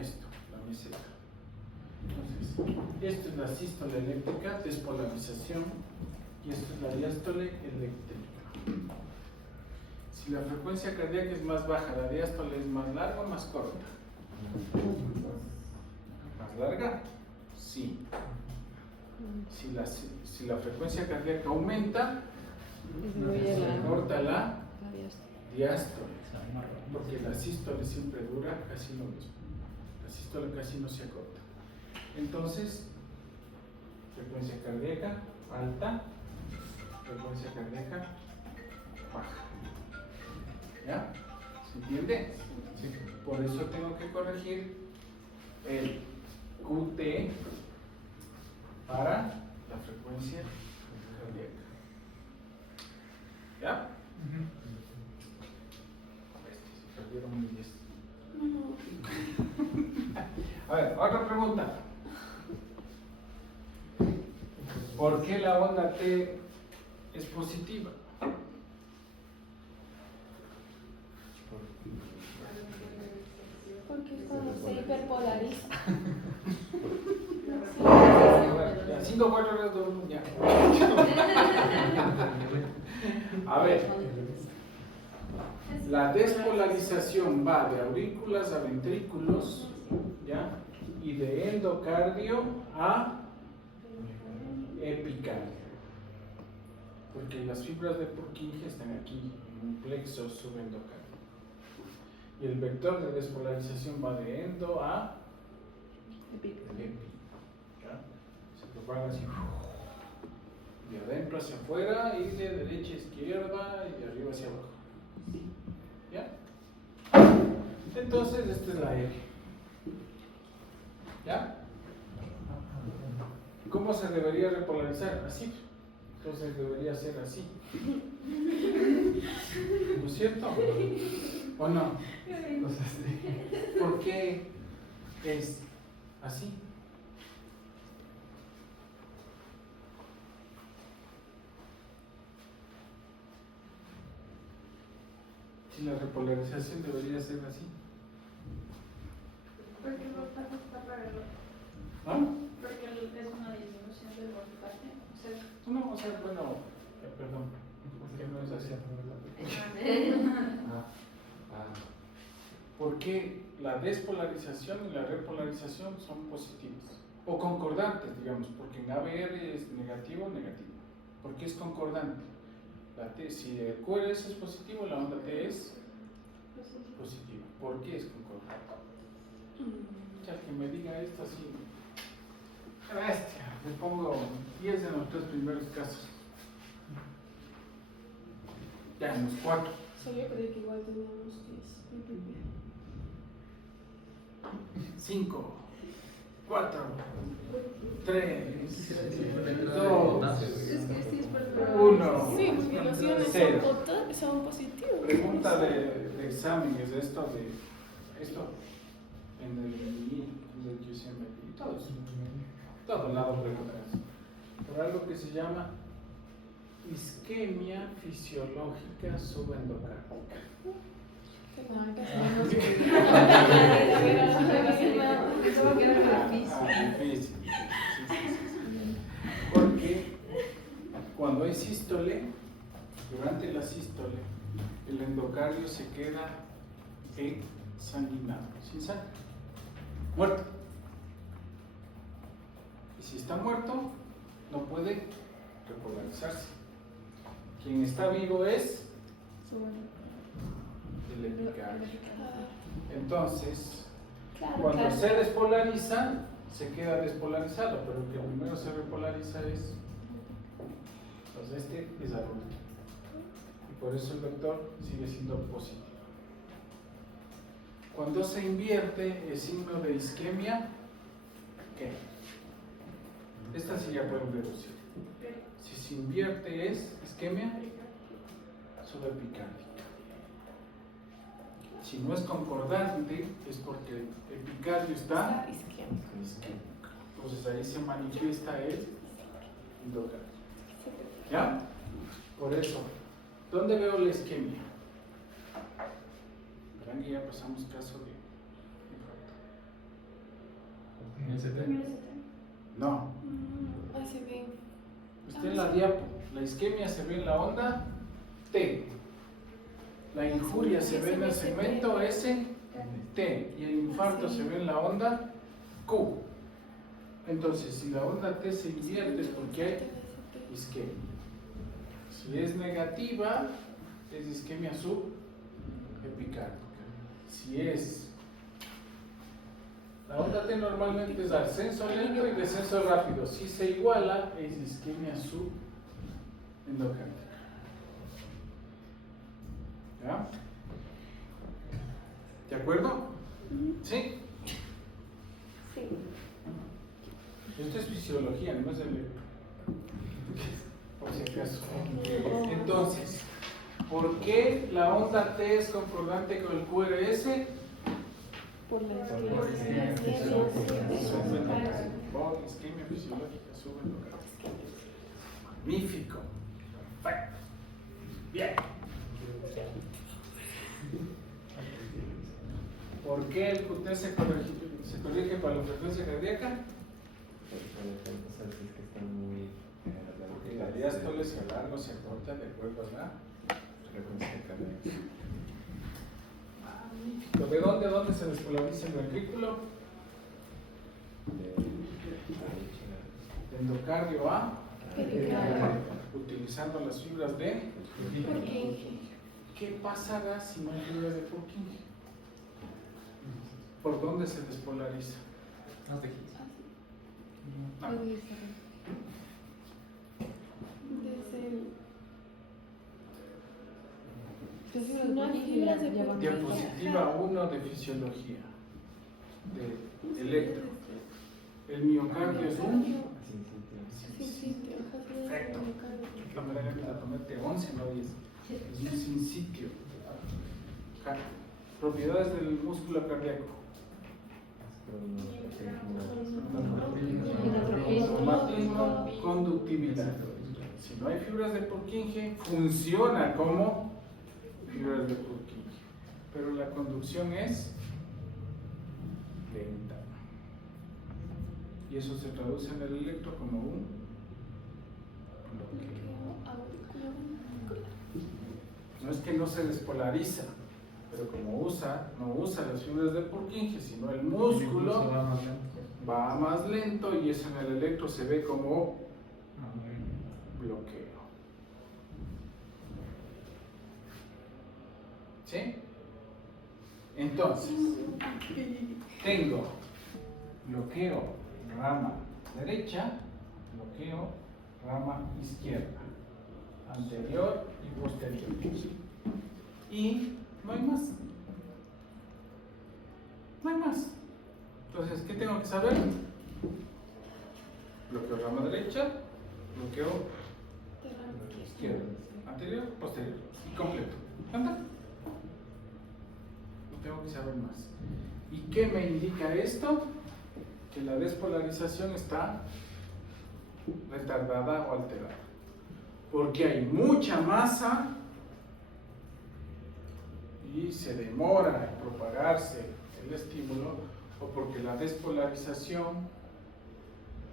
esto, la meseta. Entonces, esto es la sístole eléctrica, despolarización, y esto es la diástole eléctrica. Si la frecuencia cardíaca es más baja, la diástole es más larga o más corta. ¿Más larga? Sí. Si la frecuencia cardíaca aumenta, Disminuye se la... corta la la diástole, porque la sístole siempre dura casi lo mismo. La sístole casi no se acorta. Entonces, frecuencia cardíaca alta, frecuencia cardíaca baja. ¿Ya? ¿Se entiende? Sí. Por eso tengo que corregir el QT para la frecuencia cardíaca. ¿Ya? Se perdieron mis 10. A ver, otra pregunta. ¿Por qué la onda T es positiva? Porque es cuando se hiperpolariza. Y así 5, 4, 3, 2, 1, ya. A ver, la despolarización va de aurículas a ventrículos, ¿ya? Y de endocardio a epicardio. Porque las fibras de Purkinje están aquí, en un plexo subendocardio. Y el vector de despolarización va de endo a epi. ¿Ya? Se propaga así, de adentro hacia afuera y de derecha a izquierda y de arriba hacia abajo. ¿Ya? Entonces, esta es la R. ¿Ya? ¿Cómo se debería repolarizar? Así. Entonces debería ser así. ¿No es cierto? ¿O no? O sea, sí. ¿Por qué es así? Si la repolarización debería ser así. Porque no está para el otro. ¿No? Porque es una disminución del voltaje. O sea, No, o sea, bueno, perdón, porque no es así. Porque la despolarización y la repolarización son positivas o concordantes, digamos, porque en ABR es negativo, negativo. ¿Por qué es concordante? La T, si el QRS es positivo, la onda T es positiva. ¿Por qué es concordante? O sea, que me diga esto así. Bestia, le pongo 10 en los 3 primeros casos. Ya en los 4. Solo yo creí que igual teníamos 10. 5, 4, 3, Es 2, Es que sí es por 1. Sí, porque los iones Cero. son positivos. Pregunta de examen es esto en el QCM y todo eso. Todo lado preguntas. Por algo que se llama isquemia fisiológica subendocárdica. Difícil. Sí. Porque cuando hay sístole, durante la sístole, el endocardio se queda exsanguinado, sin sangre, muerto. Y si está muerto, no puede repolarizarse. Quien está vivo es el epicardio. Entonces, cuando se despolariza, se queda despolarizado, pero el que primero se repolariza es. Entonces, este es adulto. Y por eso el vector sigue siendo positivo. Cuando se invierte el signo de isquemia, ¿qué? Esta sí ya pueden deducir. Si se invierte es isquemia subepicárdica. Si no es concordante, es porque el epicardio está isquémico. Entonces ahí se manifiesta el endocardio. ¿Ya? Por eso, ¿dónde veo la isquemia? Verán que ya pasamos caso de infarto. ¿En el CT? No, Así bien. usted en la diapo, la isquemia se ve en la onda T. La injuria se ve en el segmento S, T, y el infarto se ve en la onda Q. Entonces, si la onda T se invierte es porque hay isquemia. Si es negativa, es isquemia subepicárdica. Si es la onda T normalmente es ascenso lento y descenso rápido. Si se iguala, es isquemia subendocárdica. ¿Ya? ¿De acuerdo? ¿Sí? Sí. Esto es fisiología, no es el... Por si acaso. Entonces, ¿por qué la onda T es concordante con el QRS? Por la Por isquemia fisiológica subendocárdica. Magnífico. Perfecto. Bien. ¿Por qué el QT se corrige para la frecuencia cardíaca? O sea, si es que están muy... La diástole se alarga o se acorta de acuerdo a la frecuencia cardíaca. Magnífico. ¿De dónde se despolariza el ventrículo? De endocardio a Pericardio. utilizando las fibras de. Purkinje. ¿Qué pasará si no hay fibras de Purkinje? ¿Por dónde se despolariza? Más de 15. No. Desde el... Si no hay fibras de Purkinje. Diapositiva 1 de fisiología. De electro. El miocardio es un. Sí, Perfecto. La manera de ponerte 11, no 10. Es un sinsitio. Propiedades del músculo cardíaco. Cromatismo, conductividad. Si no hay fibras de Purkinje, funciona como fibras de Purkinje. Pero la conducción es lenta. Y eso se traduce en el electro como un bloqueo. No es que no se despolariza, pero como no usa las fibras de Purkinje, sino el músculo va más lento y eso en el electro se ve como bloqueo. ¿Sí? Entonces, tengo bloqueo rama derecha, bloqueo rama izquierda, anterior y posterior. Y no hay más. No hay más. Entonces, ¿qué tengo que saber? Bloqueo rama derecha, bloqueo izquierda, anterior, posterior y completo. ¿Anda? No tengo que saber más. ¿Y qué me indica esto? Que la despolarización está retardada o alterada. Porque hay mucha masa y se demora en propagarse el estímulo, o porque la despolarización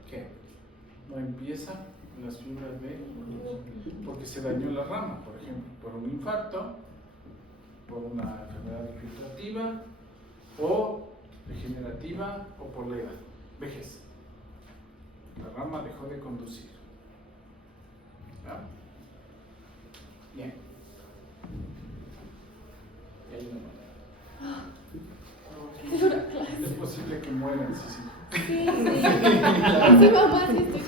¿qué? No empieza en las fibras de, porque se dañó la rama, por ejemplo, por un infarto, por una enfermedad infiltrativa o degenerativa o por la edad, vejez. La rama dejó de conducir. ¿Ya? Bien. Y hay una manera. Es posible que mueran, sí. Sí. Sí, mamá, sí estoy